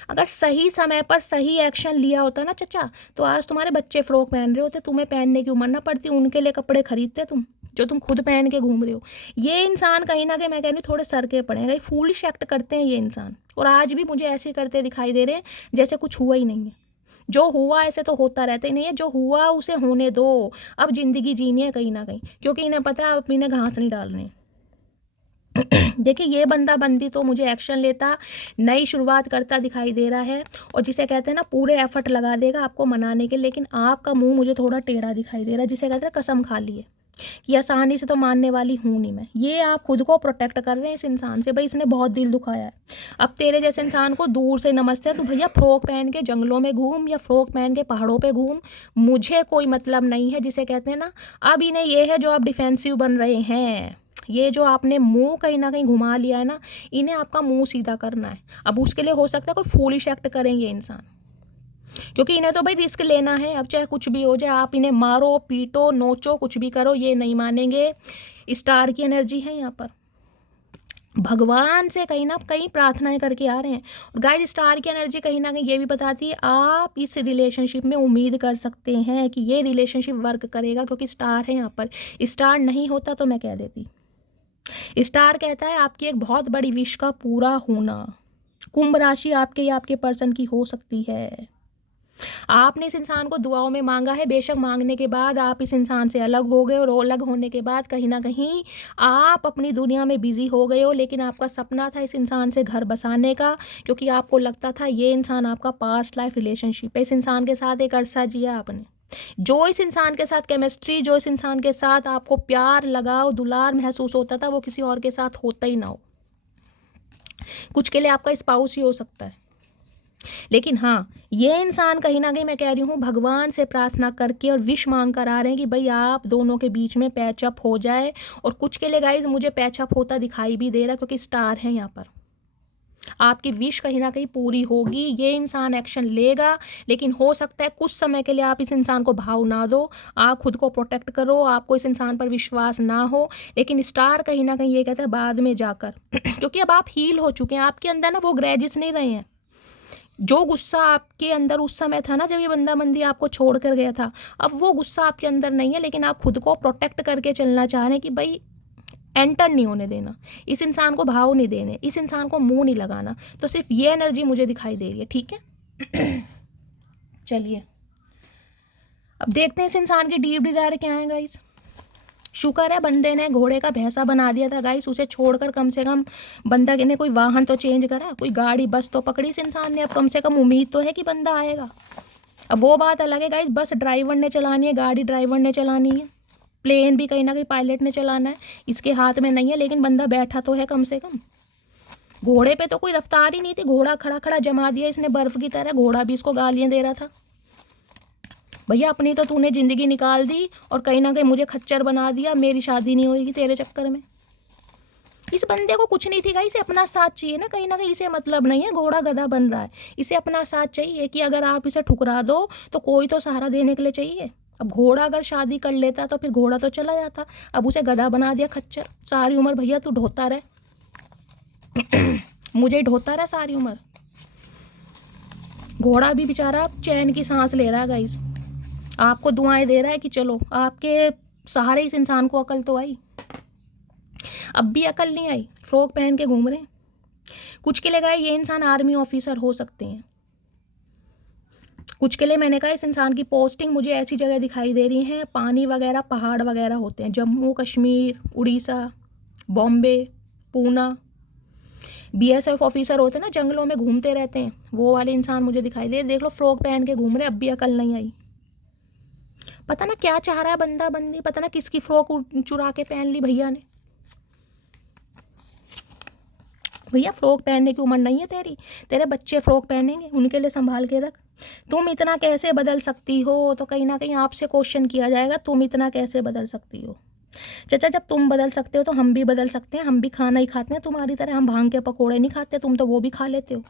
अगर सही समय पर सही एक्शन लिया होता ना चचा, तो आज तुम्हारे बच्चे फ्रॉक पहन रहे होते, तुम्हें पहनने की उम्र ना पड़ती, उनके लिए कपड़े खरीदते तुम, जो तुम खुद पहन के घूम रहे हो। ये इंसान कहीं ना कहीं मैं कह रही हूँ थोड़े सर के पड़ेगा, फूलिश एक्ट करते हैं ये इंसान, और आज भी मुझे ऐसे करते दिखाई दे रहे हैं जैसे कुछ हुआ ही नहीं है। जो हुआ ऐसे तो होता रहता ही नहीं है, जो हुआ उसे होने दो, अब जिंदगी जीनी है कहीं ना कहीं, क्योंकि इन्हें पता है अब इन्हें घास नहीं डालने। देखिए ये बंदा बंदी तो मुझे एक्शन लेता, नई शुरुआत करता दिखाई दे रहा है, और जिसे कहते हैं ना पूरे एफर्ट लगा देगा आपको मनाने के, लेकिन आपका मुंह मुझे थोड़ा टेढ़ा दिखाई दे रहा है, जिसे कहते हैं कसम खा ली है कि आसानी से तो मानने वाली हूँ नहीं मैं। ये आप खुद को प्रोटेक्ट कर रहे हैं इस इंसान से, भाई इसने बहुत दिल दुखाया है। अब तेरे जैसे इंसान को दूर से नमस्ते, तो भैया फ्रॉक पहन के जंगलों में घूम या फ्रॉक पहन के पहाड़ों पे घूम, मुझे कोई मतलब नहीं है। जिसे कहते हैं ना, अब इन्हें ये है जो आप डिफेंसिव बन रहे हैं, ये जो आपने मुंह कहीं ना कहीं घुमा लिया है ना, इन्हें आपका मुंह सीधा करना है। अब उसके लिए हो सकता है कोई फूलिश एक्ट करेंगे इंसान, क्योंकि इन्हें तो भाई रिस्क लेना है, अब चाहे कुछ भी हो जाए, आप इन्हें मारो पीटो नोचो कुछ भी करो, ये नहीं मानेंगे। स्टार की एनर्जी है यहाँ पर, भगवान से कहीं ना कहीं प्रार्थनाएं करके आ रहे हैं। और गाइस स्टार की एनर्जी कहीं ना कहीं ये भी बताती है आप इस रिलेशनशिप में उम्मीद कर सकते हैं कि ये रिलेशनशिप वर्क करेगा, क्योंकि स्टार है यहाँ पर। स्टार नहीं होता तो मैं कह देती। स्टार कहता है आपकी एक बहुत बड़ी विश का पूरा होना, कुंभ राशि आपके या आपके पर्सन की हो सकती है। आपने इस इंसान को दुआओं में मांगा है, बेशक मांगने के बाद आप इस इंसान से अलग हो गए, और अलग होने के बाद कहीं ना कहीं आप अपनी दुनिया में बिजी हो गए हो, लेकिन आपका सपना था इस इंसान से घर बसाने का, क्योंकि आपको लगता था ये इंसान आपका पास्ट लाइफ रिलेशनशिप है। इस इंसान के साथ एक अरसा जिया आपने, जो इस इंसान के साथ केमिस्ट्री, जो इस इंसान के साथ आपको प्यार लगाव दुलार महसूस होता था, वो किसी और के साथ होता ही ना हो। कुछ के लिए आपका स्पाउस ही हो सकता है, लेकिन हाँ ये इंसान कहीं ना कहीं मैं कह रही हूँ भगवान से प्रार्थना करके और विश मांग कर आ रहे हैं कि भाई आप दोनों के बीच में पैचअप हो जाए। और कुछ के लिए गाइज मुझे पैचअप होता दिखाई भी दे रहा है, क्योंकि स्टार है यहाँ पर। आपकी विश कहीं ना कहीं पूरी होगी, ये इंसान एक्शन लेगा, लेकिन हो सकता है कुछ समय के लिए आप इस इंसान को भाव ना दो, आप खुद को प्रोटेक्ट करो, आपको इस इंसान पर विश्वास ना हो। लेकिन स्टार कहीं ना कहीं ये कहता है बाद में जाकर क्योंकि अब आप हील हो चुके हैं, आपके अंदर ना वो ग्रजेस नहीं रहे हैं। जो गुस्सा आपके अंदर उस समय था ना जब ये बंदा बंदी आपको छोड़ कर गया था, अब वो गुस्सा आपके अंदर नहीं है, लेकिन आप खुद को प्रोटेक्ट करके चलना चाह रहे हैं कि भाई एंटर नहीं होने देना, इस इंसान को भाव नहीं देने, इस इंसान को मुंह नहीं लगाना। तो सिर्फ ये एनर्जी मुझे दिखाई दे रही है, ठीक है। चलिए अब देखते हैं इस इंसान की डीप डिजायर क्या है गाइस। शुक्र है बंदे ने घोड़े का भैंसा बना दिया था गाइस, उसे छोड़कर कम से कम बंदा ने कोई वाहन तो चेंज करा, कोई गाड़ी बस तो पकड़ी इस इंसान ने। अब कम से कम उम्मीद तो है कि बंदा आएगा। अब वो बात अलग है गाइस, बस ड्राइवर ने चलानी है, गाड़ी ड्राइवर ने चलानी है, प्लेन भी कहीं ना कहीं पायलट ने चलाना है, इसके हाथ में नहीं है, लेकिन बंदा बैठा तो है कम से कम। घोड़े पे तो कोई रफ्तार ही नहीं थी, घोड़ा खड़ा खड़ा जमा दिया इसने बर्फ की तरह, घोड़ा भी इसको गालियां दे रहा था। भैया अपनी तो तूने जिंदगी निकाल दी और कहीं ना कहीं मुझे खच्चर बना दिया, मेरी शादी नहीं होगी तेरे चक्कर में। इस बंदे को कुछ नहीं थी गाइस, इसे अपना साथ चाहिए ना, कहीं ना कहीं इसे मतलब नहीं है घोड़ा गधा बन रहा है, इसे अपना साथ चाहिए कि अगर आप इसे ठुकरा दो तो कोई तो सहारा देने के लिए चाहिए। अब घोड़ा अगर शादी कर लेता तो फिर घोड़ा तो चला जाता, अब उसे गधा बना दिया खच्चर। सारी उम्र भैया तू ढोता रहे मुझे ही ढोता रहा सारी उम्र। घोड़ा भी बेचारा चैन की सांस ले रहा है गाइस, आपको दुआएं दे रहा है कि चलो आपके सहारे इस इंसान को अकल तो आई। अब भी अकल नहीं आई, फ्रॉक पहन के घूम रहे हैं। कुछ के लिए गए ये इंसान आर्मी ऑफिसर हो सकते हैं, कुछ के लिए मैंने कहा इस इंसान की पोस्टिंग मुझे ऐसी जगह दिखाई दे रही है, पानी वगैरह पहाड़ वगैरह होते हैं, जम्मू कश्मीर, उड़ीसा, बॉम्बे, पूना। बीएसएफ ऑफिसर होते हैं ना, जंगलों में घूमते रहते हैं, वो वाले इंसान मुझे दिखाई दे। देख लो फ्रॉक पहन के घूम रहे, अब भी अकल नहीं आई। पता ना क्या चाह रहा है बंदा बंदी, पता ना किसकी फ्रॉक चुरा के पहन ली भैया ने। भैया फ्रॉक पहनने की उम्र नहीं है तेरी, तेरे बच्चे फ्रॉक पहनेंगे, उनके लिए संभाल के रख। तुम इतना कैसे बदल सकती हो, तो कहीं ना कहीं आपसे क्वेश्चन किया जाएगा, तुम इतना कैसे बदल सकती हो। चाचा जब तुम बदल सकते हो तो हम भी बदल सकते हैं, हम भी खाना ही खाते हैं तुम्हारी तरह, हम भांग के पकोड़े नहीं खाते, तुम तो वो भी खा लेते हो।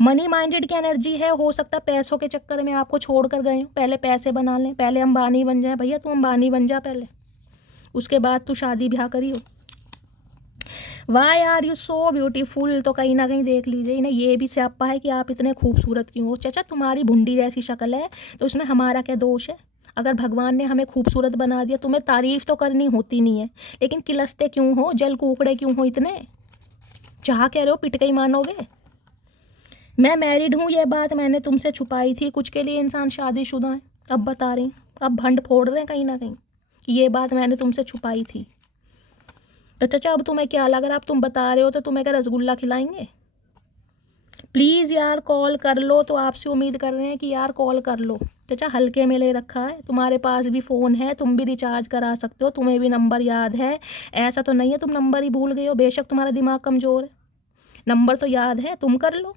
मनी माइंडेड की एनर्जी है, हो सकता है पैसों के चक्कर में आपको छोड़ कर गए हो, पहले पैसे बना लें, पहले अंबानी बन जाए। भैया तू अंबानी बन जा पहले, उसके बाद तू शादी ब्याह करी हो। Why are you so beautiful, तो कहीं ना कहीं देख लीजिए ना, ये भी स्यापा है कि आप इतने खूबसूरत क्यों हो। चाचा तुम्हारी भुंडी जैसी शक्ल है तो उसमें हमारा क्या दोष है। अगर भगवान ने हमें खूबसूरत बना दिया, तुम्हें तारीफ तो करनी होती नहीं है, लेकिन किलसते क्यों हो, जल कुकड़े क्यों हो इतने। चाह कह रहे हो पिट के ही मानोगे। मैं मैरिड हूँ, ये बात मैंने तुमसे छुपाई थी, कुछ के लिए इंसान शादीशुदा है, अब बता रही, अब भंड फोड़ रहे हैं कहीं ना कहीं कि ये बात मैंने तुमसे छुपाई थी। तो चाचा अब तुम्हें क्या लग रहा है, अब तुम बता रहे हो तो तुम्हें क्या रसगुल्ला खिलाएंगे। प्लीज़ यार कॉल कर लो, तो आपसे उम्मीद कर रहे हैं कि यार कॉल कर लो। चाचा हल्के में ले रखा है, तुम्हारे पास भी फ़ोन है, तुम भी रिचार्ज करा सकते हो, तुम्हें भी नंबर याद है, ऐसा तो नहीं है तुम नंबर ही भूल गए हो। बेशक तुम्हारा दिमाग कमज़ोर है, नंबर तो याद है, तुम कर लो।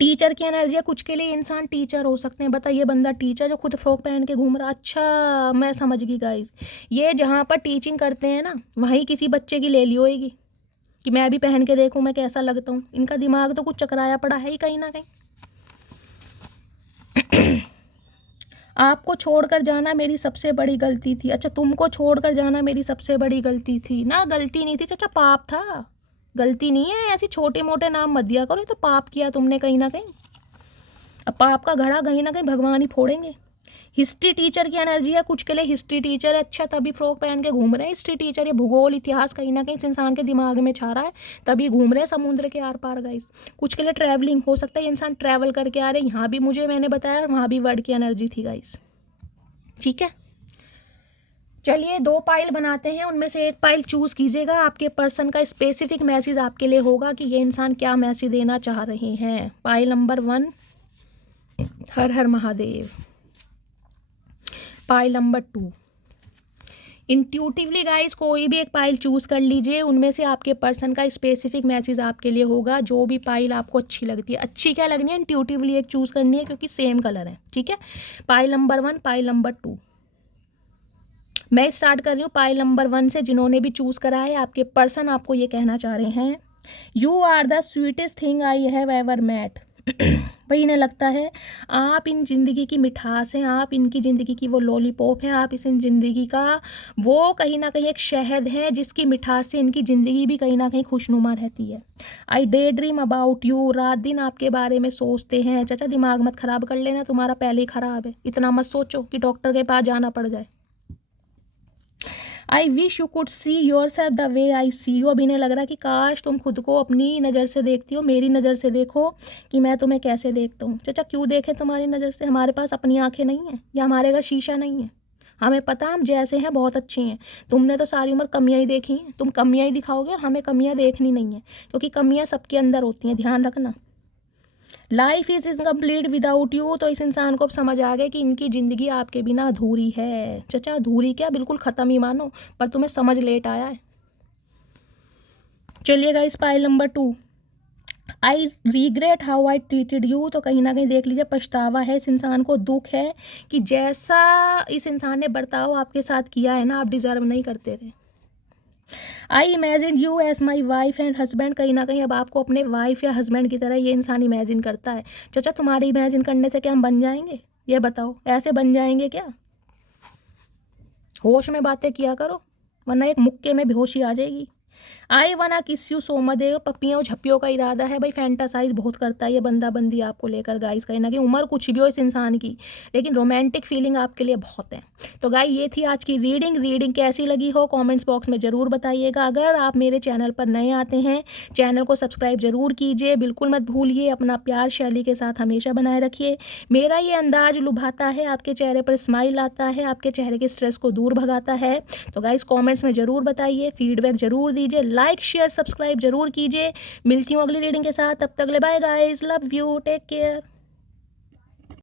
टीचर की एनर्जी है, कुछ के लिए इंसान टीचर हो सकते हैं। बताइए बंदा टीचर जो खुद फ्रॉक पहन के घूम रहा। अच्छा मैं समझ गई गाइस, ये जहाँ पर टीचिंग करते हैं ना, वहीं किसी बच्चे की ले ली होगी कि मैं भी पहन के देखूं मैं कैसा लगता हूँ। इनका दिमाग तो कुछ चकराया पड़ा है ही कहीं ना कहीं। आपको छोड़कर जाना मेरी सबसे बड़ी गलती थी। अच्छा तुमको छोड़कर जाना मेरी सबसे बड़ी गलती थी ना, गलती नहीं थी चाचा, पाप था, गलती नहीं है। ऐसे छोटे मोटे नाम मत दिया करो, तो पाप किया तुमने कहीं ना कहीं। अब पाप का घड़ा कहीं ना कहीं भगवान ही फोड़ेंगे। हिस्ट्री टीचर की एनर्जी है, कुछ के लिए हिस्ट्री टीचर है, अच्छा तभी फ्रॉक पहन के घूम रहे हैं हिस्ट्री टीचर। ये भूगोल इतिहास कहीं ना कहीं इस इंसान के दिमाग में छा रहा है, तभी घूम रहे हैं समुद्र के आर पार गाइस। कुछ के लिए ट्रैवलिंग हो सकता है, ये इंसान ट्रैवल करके आ रहे हैं, यहाँ भी मुझे मैंने बताया और वहाँ भी वर्ड की एनर्जी थी गाइस। ठीक है चलिए 2 पाइल बनाते हैं, उनमें से एक पाइल चूज कीजिएगा। आपके पर्सन का स्पेसिफिक मैसेज आपके लिए होगा कि ये इंसान क्या मैसेज देना चाह रहे हैं। पाइल नंबर 1 हर हर Mahadev. Pile number 2 intuitively guys कोई भी एक पाइल चूज कर लीजिए, उनमें से आपके पर्सन का स्पेसिफिक मैसेज आपके लिए होगा। जो भी पाइल आपको अच्छी लगती है, अच्छी क्या लगनी है, इंट्यूटिवली एक चूज करनी है क्योंकि सेम कलर है। ठीक है पाइल नंबर 1 पाइल नंबर 2 मैं स्टार्ट कर रही हूँ पाइल नंबर 1 से। जिन्होंने भी चूज करा है, आपके पर्सन आपको ये कहना चाह रहे हैं, you are the sweetest thing I have ever met. भाई इन्हें लगता है आप इन ज़िंदगी की मिठास हैं, आप इनकी ज़िंदगी की वो लॉलीपॉप हैं, आप इस ज़िंदगी का वो कहीं ना कहीं एक शहद है जिसकी मिठास से इनकी ज़िंदगी भी कहीं ना कहीं खुशनुमा रहती है। आई डे ड्रीम अबाउट यू, रात दिन आपके बारे में सोचते हैं। चाचा दिमाग मत ख़राब कर लेना, तुम्हारा पहले ही ख़राब है, इतना मत सोचो कि डॉक्टर के पास जाना पड़ जाए। I wish you could see yourself the way I see you. अब इन्हें लग रहा है कि काश तुम खुद को अपनी नज़र से देखती हो, मेरी नज़र से देखो कि मैं तुम्हें कैसे देखता हूँ। चाचा क्यों देखें तुम्हारी नज़र से, हमारे पास अपनी आंखें नहीं हैं या हमारे घर शीशा नहीं है। हमें पता हम जैसे हैं बहुत अच्छे हैं, तुमने तो सारी उम्र कमियाँ ही देखी हैं, तुम कमियाँ ही दिखाओगे और हमें कमियाँ देखनी नहीं है, क्योंकि कमियाँ सबके अंदर होती हैं, ध्यान रखना। Life is incomplete without you. तो इस इंसान को अब समझ आ गया कि इनकी ज़िंदगी आपके बिना अधूरी है। चचा अधूरी क्या, बिल्कुल ख़त्म ही मानो, पर तुम्हें समझ लेट आया है। चलिएगा इस pile number 2, I regret how I treated you. तो कहीं ना कहीं देख लीजिए पछतावा है इस इंसान को, दुख है कि जैसा इस इंसान ने बर्ताव आपके साथ किया है ना, आप डिजर्व नहीं करते थे। I imagine you as my wife and husband. कहीं ना कहीं अब आपको अपने वाइफ या हस्बैंड की तरह ये इंसान इमेजिन करता है। चाचा तुम्हारे इमेजिन करने से क्या हम बन जाएंगे, ये बताओ, ऐसे बन जाएंगे क्या? होश में बातें किया करो, वरना एक मुक्के में बेहोशी आ जाएगी। आई वना किस यू सो मच। पपियों झपियों का इरादा है भाई, फैंटासाइज बहुत करता है ये बंदा बंदी आपको लेकर गाइस। कहीं ना कहीं उम्र कुछ भी हो इस इंसान की, लेकिन रोमांटिक फीलिंग आपके लिए बहुत है। तो गाइस ये थी आज की रीडिंग कैसी लगी हो कमेंट्स बॉक्स में ज़रूर बताइएगा। अगर आप मेरे चैनल पर नए आते हैं, चैनल को सब्सक्राइब जरूर कीजिए, बिल्कुल मत भूलिए। अपना प्यार शैली के साथ हमेशा बनाए रखिए। मेरा ये अंदाज लुभाता है, आपके चेहरे पर स्माइल आता है, आपके चेहरे के स्ट्रेस को दूर भगाता है। तो गाइस कॉमेंट्स में ज़रूर बताइए, फीडबैक जरूर दीजिए, लाइक शेयर सब्सक्राइब जरूर कीजिए। मिलती हूँ अगली रीडिंग के साथ, तब तक ले bye guys, love you, take care.